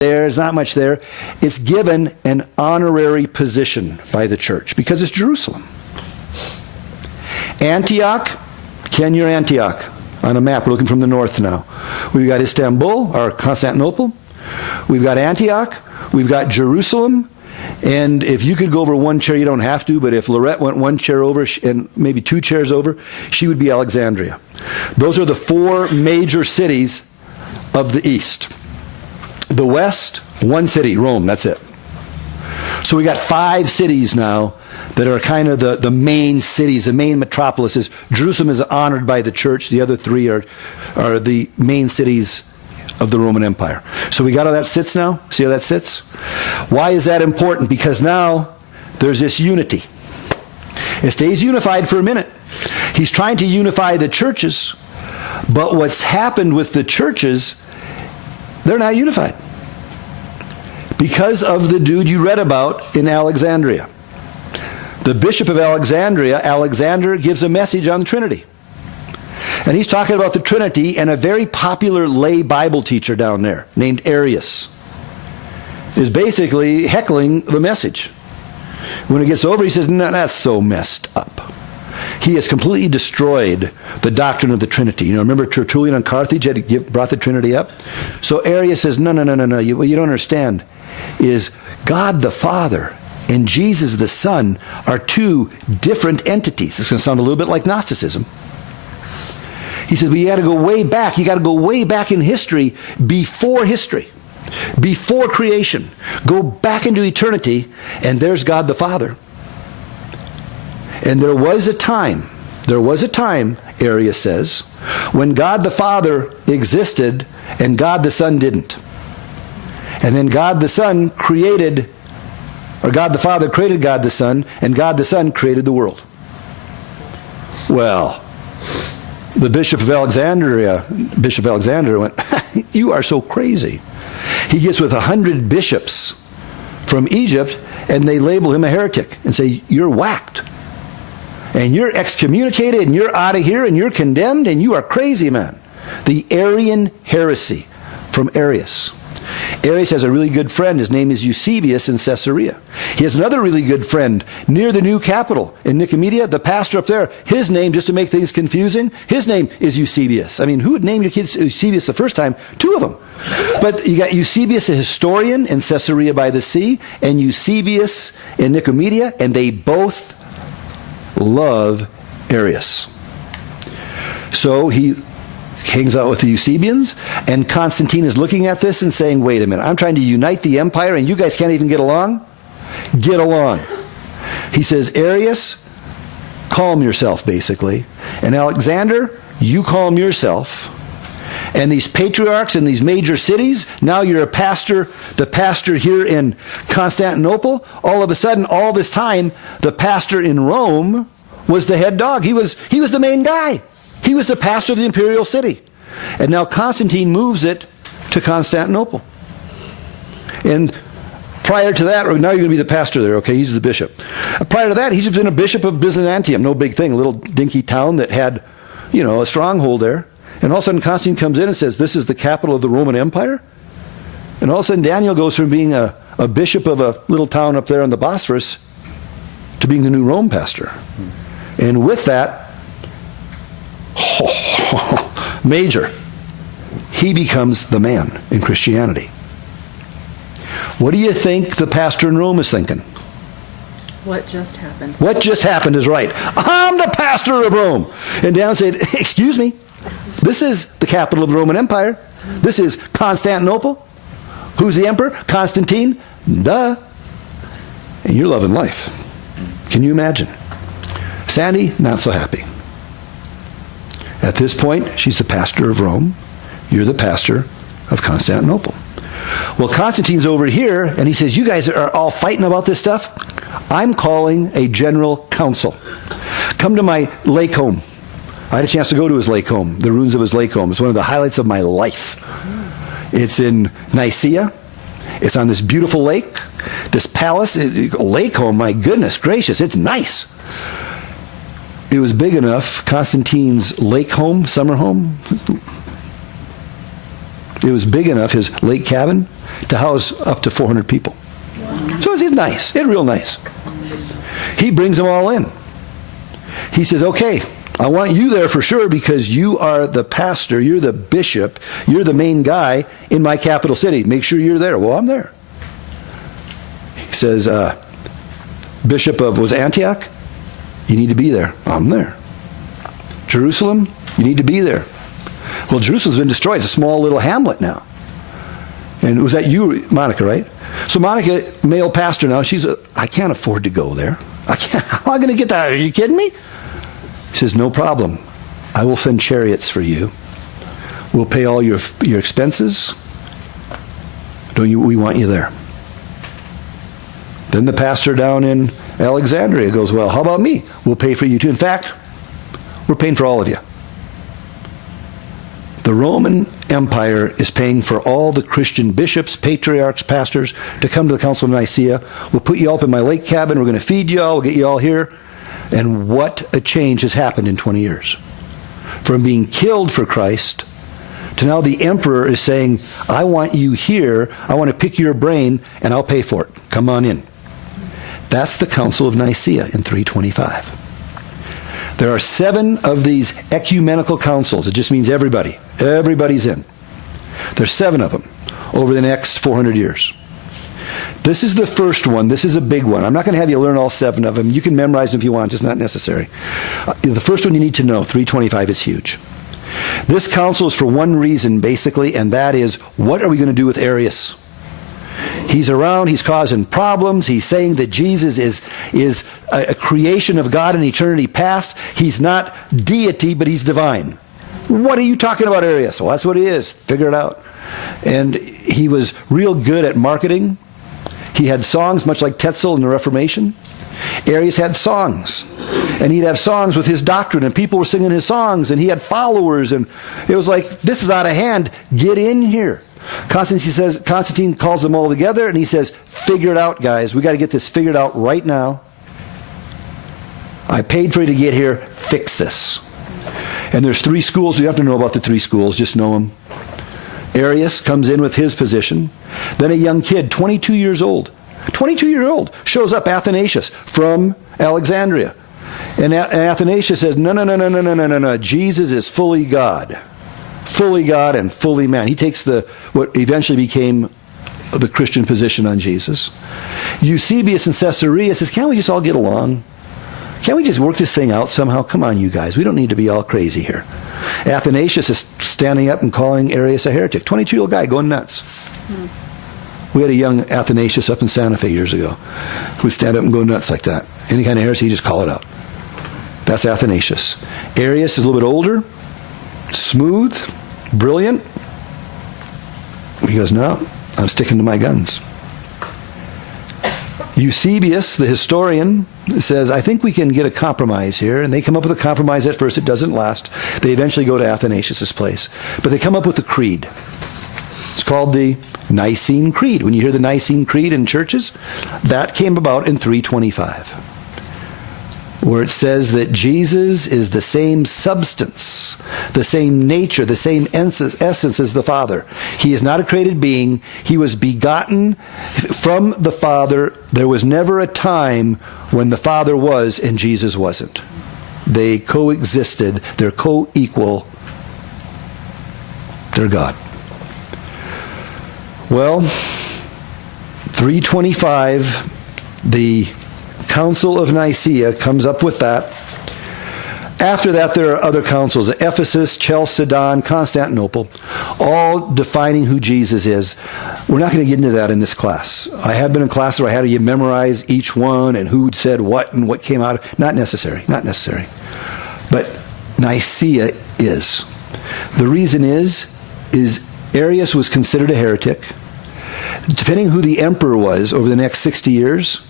There's not much there. It's given an honorary position by the church because it's Jerusalem. Antioch, Ken, you're Antioch on a map. We're looking from the north now. We've got Istanbul, or Constantinople. We've got Antioch. We've got Jerusalem. And if you could go over one chair, you don't have to, but if Lorette went one chair over and maybe two chairs over, she would be Alexandria. Those are the four major cities of the east. The west, one city, Rome, that's it. So we got 5 cities now that are kind of the main cities, the main metropolises. Jerusalem is honored by the church. The other 3 are the main cities of the Roman Empire. So we got how that sits now? See how that sits? Why is that important? Because now there's this unity. It stays unified for a minute. He's trying to unify the churches, but what's happened with the churches, they're not unified. Because of the dude you read about in Alexandria. The bishop of Alexandria, Alexander, gives a message on the Trinity. And he's talking about the Trinity, and a very popular lay Bible teacher down there named Arius is basically heckling the message. When it gets over, he says, no, that's so messed up. He has completely destroyed the doctrine of the Trinity. You know, remember Tertullian on Carthage had brought the Trinity up? So Arius says, no. What you don't understand is God the Father and Jesus the Son are 2 different entities. It's going to sound a little bit like Gnosticism. He says, well, you got to go way back. You got to go way back in history, before creation. Go back into eternity, and there's God the Father. And there was a time, Arius says, when God the Father existed and God the Son didn't. And then God the Son created, or God the Father created God the Son, and God the Son created the world. Well, the Bishop of Alexandria went, you are so crazy. He gets with 100 bishops from Egypt, and they label him a heretic and say, you're whacked. And you're excommunicated, and you're out of here, and you're condemned, and you are crazy, man. The Arian heresy from Arius. Arius has a really good friend. His name is Eusebius in Caesarea. He has another really good friend near the new capital in Nicomedia, the pastor up there. His name, just to make things confusing, his name is Eusebius. I mean, who would name your kids Eusebius the first time? 2 of them. But you got Eusebius, a historian in Caesarea by the sea, and Eusebius in Nicomedia, and they both love Arius. So he hangs out with the Eusebians, and Constantine is looking at this and saying, wait a minute, I'm trying to unite the empire and you guys can't even get along? Get along. He says, Arius, calm yourself, basically. And Alexander, you calm yourself. and these patriarchs in these major cities. Now you're a pastor, the pastor here in Constantinople. All of a sudden, all this time, the pastor in Rome was the head dog. He was the main guy. He was the pastor of the imperial city. And now Constantine moves it to Constantinople. And prior to that, or now you're going to be the pastor there, okay? He's the bishop. Prior to that, he's been a bishop of Byzantium, no big thing, a little dinky town that had, a stronghold there. And all of a sudden, Constantine comes in and says, this is the capital of the Roman Empire? And all of a sudden, Daniel goes from being a bishop of a little town up there on the Bosphorus to being the new Rome pastor. And with that, major, he becomes the man in Christianity. What do you think the pastor in Rome is thinking? What just happened? What just happened is right. I'm the pastor of Rome. And Daniel said, excuse me, this is the capital of the Roman Empire. This is Constantinople. Who's the emperor? Constantine. Duh. And you're loving life. Can you imagine? Sandy, not so happy. At this point, she's the pastor of Rome. You're the pastor of Constantinople. Well, Constantine's over here, and he says, you guys are all fighting about this stuff. I'm calling a general council. Come to my lake home. I had a chance to go to his lake home, the ruins of his lake home. It's one of the highlights of my life. It's in Nicaea. It's on this beautiful lake. This palace, lake home, my goodness gracious, it's nice. It was big enough, Constantine's lake home, summer home, it was big enough, his lake cabin, to house up to 400 people. Wow. So it's nice. It's real nice. He brings them all in. He says, okay, I want you there for sure because you are the pastor, you're the bishop, you're the main guy in my capital city. Make sure you're there. Well, I'm there. He says, Bishop of, was Antioch? You need to be there. I'm there. Jerusalem? You need to be there. Well, Jerusalem's been destroyed. It's a small little hamlet now. And was that you, Monica, right? So Monica, male pastor now, I can't afford to go there. How am I going to get that? Are you kidding me? He says, no problem. I will send chariots for you. We'll pay all your expenses. We want you there. Then the pastor down in Alexandria goes, well, how about me? We'll pay for you too. In fact, we're paying for all of you. The Roman Empire is paying for all the Christian bishops, patriarchs, pastors to come to the Council of Nicaea. We'll put you all up in my lake cabin. We're going to feed you all. We'll get you all here. And what a change has happened in 20 years. From being killed for Christ to now the emperor is saying, I want you here. I want to pick your brain and I'll pay for it. Come on in. That's the Council of Nicaea in 325. There are 7 of these ecumenical councils. It just means everybody. Everybody's in. There's 7 of them over the next 400 years. This is the first one. This is a big one. I'm not going to have you learn all 7 of them. You can memorize them if you want, just not necessary. The first one you need to know, 325, is huge. This council is for one reason, basically, and that is, what are we going to do with Arius? He's around, he's causing problems, he's saying that Jesus is a creation of God in eternity past. He's not deity, but he's divine. What are you talking about, Arius? Well, that's what he is. Figure it out. And he was real good at marketing. He had songs, much like Tetzel in the Reformation. Arius had songs. And he'd have songs with his doctrine, and people were singing his songs, and he had followers, and it was like, this is out of hand. Get in here. Constantine calls them all together, and he says, figure it out, guys. We got to get this figured out right now. I paid for you to get here. Fix this. And there's 3 schools. You have to know about the 3 schools. Just know them. Arius comes in with his position. Then a young kid, 22 years old, shows up, Athanasius, from Alexandria. And Athanasius says, no. Jesus is fully God and fully man. He takes what eventually became the Christian position on Jesus. Eusebius in Caesarea says, can't we just all get along? Can't we just work this thing out somehow? Come on, you guys. We don't need to be all crazy here. Athanasius is standing up and calling Arius a heretic. 22-year-old guy going nuts. We had a young Athanasius up in Santa Fe years ago who would stand up and go nuts like that. Any kind of heresy, just call it out. That's Athanasius. Arius is a little bit older, smooth, Brilliant? He goes, no, I'm sticking to my guns. Eusebius, the historian, says, I think we can get a compromise here. And they come up with a compromise at first. It doesn't last. They eventually go to Athanasius' place. But they come up with a creed. It's called the Nicene Creed. When you hear the Nicene Creed in churches, that came about in 325, where it says that Jesus is the same substance, the same nature, the same essence as the Father. He is not a created being. He was begotten from the Father. There was never a time when the Father was and Jesus wasn't. They coexisted. They're co-equal. They're God. Well, 325, the Council of Nicaea comes up with that. After that, there are other councils, Ephesus, Chalcedon, Constantinople, all defining who Jesus is. We're not going to get into that in this class. I have been in classes where I had to memorize each one and who said what and what came out. Not necessary, not necessary. But Nicaea is. The reason is Arius was considered a heretic. Depending who the emperor was over the next 60 years,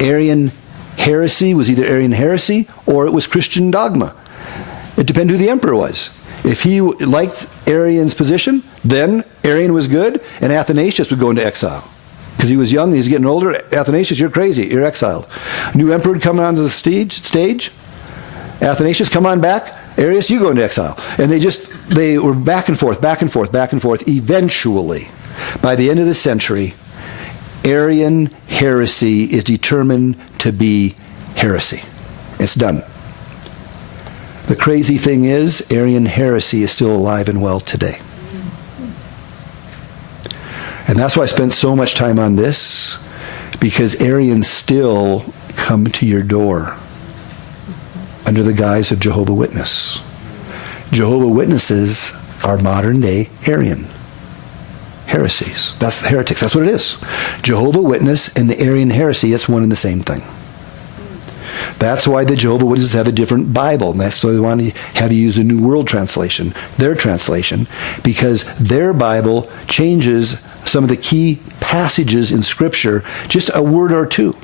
Arian heresy was either Arian heresy or it was Christian dogma. It depended who the emperor was. If he liked Arian's position, then Arian was good, and Athanasius would go into exile. Because he was young and he's getting older. Athanasius, you're crazy. You're exiled. New emperor would come onto the stage. Athanasius, come on back. Arius, you go into exile. And they were back and forth, back and forth, back and forth. Eventually, by the end of the century, Arian heresy is determined to be heresy. It's done. The crazy thing is, Arian heresy is still alive and well today. And that's why I spent so much time on this, because Arians still come to your door under the guise of Jehovah's Witness. Jehovah's Witnesses are modern day Arian heresies. That's heretics. That's what it is. Jehovah's Witness and the Arian heresy, it's one and the same thing. That's why the Jehovah's Witnesses have a different Bible. And that's why they want to have you use a New World Translation, their translation, because their Bible changes some of the key passages in Scripture, just a word or two.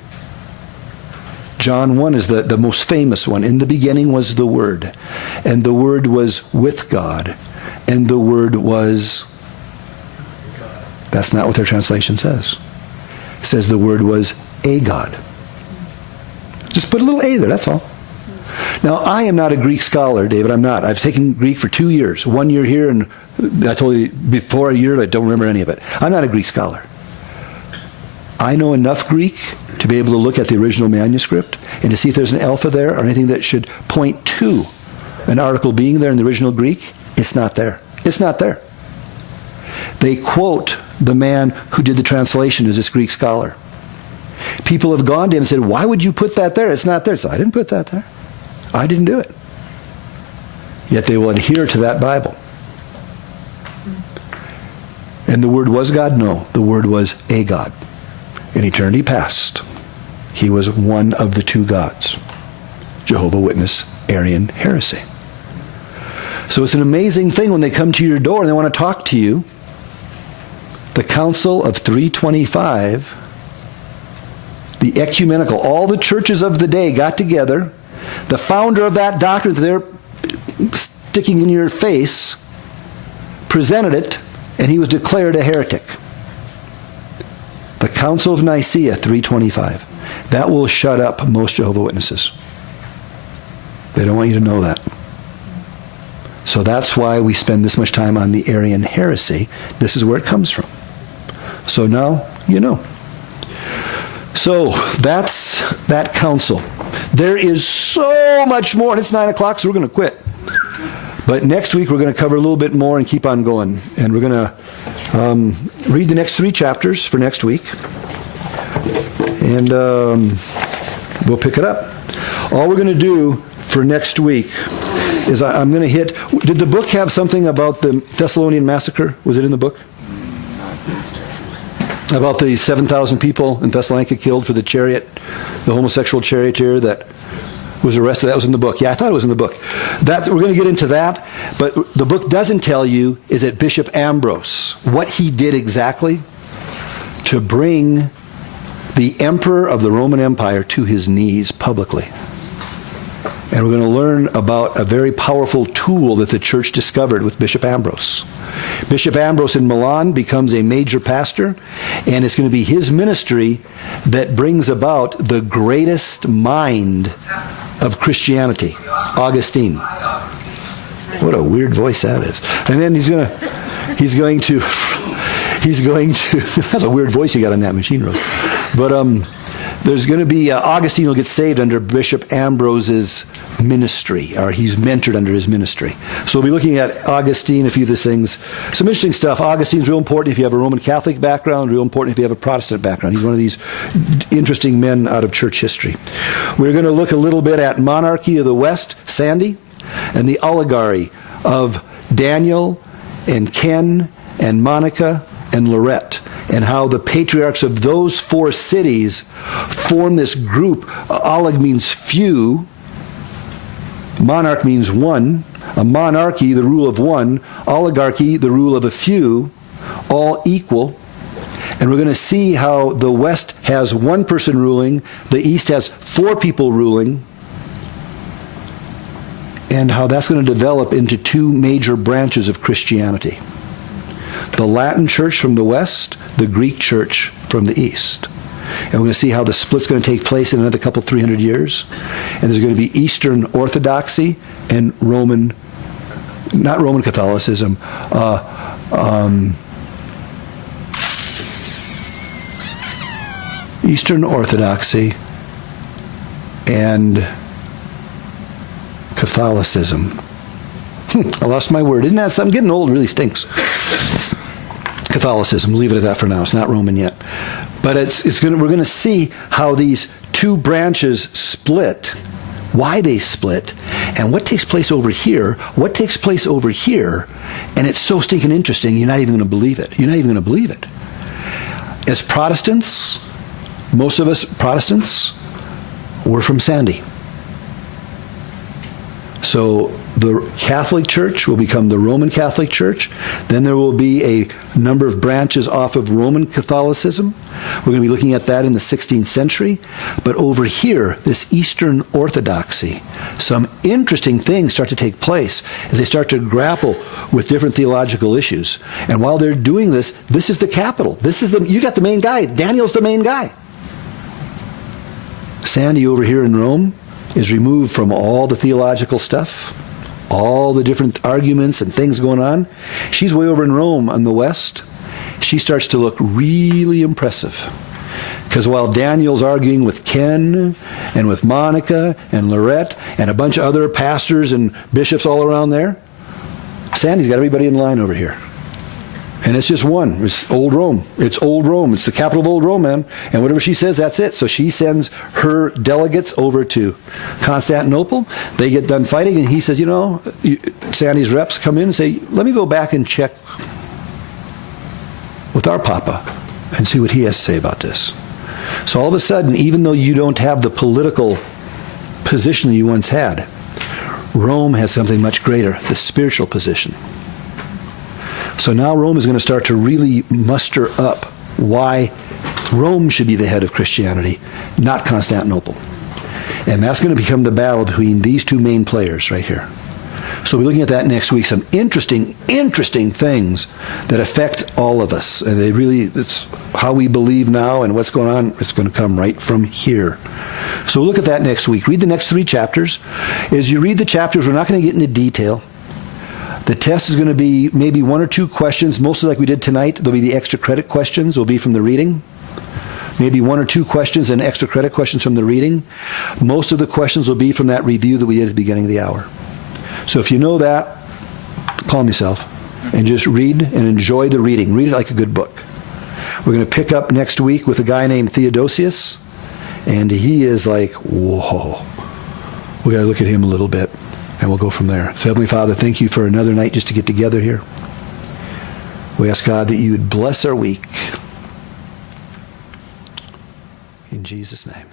John 1 is the most famous one. In the beginning was the Word, and the Word was with God, and the Word was... That's not what their translation says. It says the Word was a God. Just put a little a there, that's all. Now, I am not a Greek scholar, David. I'm not. I've taken Greek for 2 years. 1 year here, and I told you before a year, I don't remember any of it. I'm not a Greek scholar. I know enough Greek to be able to look at the original manuscript and to see if there's an alpha there or anything that should point to an article being there in the original Greek. It's not there. It's not there. They quote the man who did the translation as this Greek scholar. People have gone to him and said, why would you put that there? It's not there. So I didn't put that there. I didn't do it. Yet they will adhere to that Bible. And the Word was God? No. The Word was a God. In eternity past, he was one of the two gods. Jehovah's Witness, Arian heresy. So it's an amazing thing when they come to your door and they want to talk to you. The Council of 325, the ecumenical, all the churches of the day got together. The founder of that doctrine that they're sticking in your face presented it, and he was declared a heretic. The Council of Nicaea, 325. That will shut up most Jehovah's Witnesses. They don't want you to know that. So that's why we spend this much time on the Arian heresy. This is where it comes from. So now you know. So that's that council. There is so much more, and it's 9 o'clock, so we're going to quit. But next week we're going to cover a little bit more and keep on going. And we're going to read the next 3 chapters for next week. And we'll pick it up. All we're going to do for next week is I'm going to hit... Did the book have something about the Thessalonian massacre? Was it in the book? About the 7,000 people in Thessalonica killed for the chariot, the homosexual charioteer that Was arrested. That was in the book. Yeah, I thought it was in the book. We're going to get into that, but the book doesn't tell you is that Bishop Ambrose, what he did exactly to bring the emperor of the Roman Empire to his knees publicly. And we're going to learn about a very powerful tool that the church discovered with Bishop Ambrose. Bishop Ambrose in Milan becomes a major pastor, and it's going to be his ministry that brings about the greatest mind of Christianity, Augustine. What a weird voice that is. And then he's going to, that's a weird voice you got on that machine, Rose. But there's going to be, Augustine will get saved under Bishop Ambrose's ministry, or he's mentored under his ministry. So we'll be looking at Augustine, a few of these things. Some interesting stuff. Augustine's real important if you have a Roman Catholic background, real important if you have a Protestant background. He's one of these interesting men out of church history. We're going to look a little bit at monarchy of the West, Sandy, and the oligarchy of Daniel and Ken and Monica and Lorette, and how the patriarchs of those four cities form this group. Olig means few. Monarch means one. A monarchy, the rule of one. Oligarchy, the rule of a few. All equal. And we're going to see how the West has one person ruling, the East has four people ruling, and how that's going to develop into two major branches of Christianity. The Latin church from the West, the Greek church from the East. And we're going to see how the split's going to take place in another 300 years. And there's going to be Eastern Orthodoxy and not Roman Catholicism, Eastern Orthodoxy and Catholicism. I lost my word. Isn't that something? Getting old really stinks. Catholicism. Leave it at that for now. It's not Roman yet. But we're going to see how these two branches split, why they split, and what takes place over here, what takes place over here, and it's so stinking interesting, you're not even going to believe it. You're not even going to believe it. As Protestants, most of us Protestants, we're from Sandy. So the Catholic Church will become the Roman Catholic Church. Then there will be a number of branches off of Roman Catholicism. We're going to be looking at that in the 16th century. But over here, this Eastern Orthodoxy, some interesting things start to take place as they start to grapple with different theological issues. And while they're doing this, this is the capital. You got the main guy. Daniel's the main guy. Sandy over here in Rome is removed from all the theological stuff, all the different arguments and things going on. She's way over in Rome on the West. She starts to look really impressive. Because while Daniel's arguing with Ken and with Monica and Lorette and a bunch of other pastors and bishops all around there, Sandy's got everybody in line over here. And it's just one. It's old Rome. It's old Rome. It's the capital of old Rome, man. And whatever she says, that's it. So she sends her delegates over to Constantinople. They get done fighting, and he says, Sandy's reps come in and say, let me go back and check with our Papa and see what he has to say about this. So all of a sudden, even though you don't have the political position that you once had, Rome has something much greater, the spiritual position. So now Rome is going to start to really muster up why Rome should be the head of Christianity, not Constantinople. And that's going to become the battle between these two main players right here. So we're looking at that next week. Some interesting things that affect all of us. And it's how we believe now and what's going on. It's going to come right from here. So we'll look at that next week. Read the next 3 chapters. As you read the chapters, we're not going to get into detail. The test is going to be maybe 1 or 2 questions, mostly like we did tonight. There'll be the extra credit questions will be from the reading. Maybe 1 or 2 questions and extra credit questions from the reading. Most of the questions will be from that review that we did at the beginning of the hour. So if you know that, calm yourself and just read and enjoy the reading. Read it like a good book. We're going to pick up next week with a guy named Theodosius, and he is like, whoa. We got to look at him a little bit. And we'll go from there. So Heavenly Father, thank you for another night just to get together here. We ask God that you would bless our week. In Jesus' name.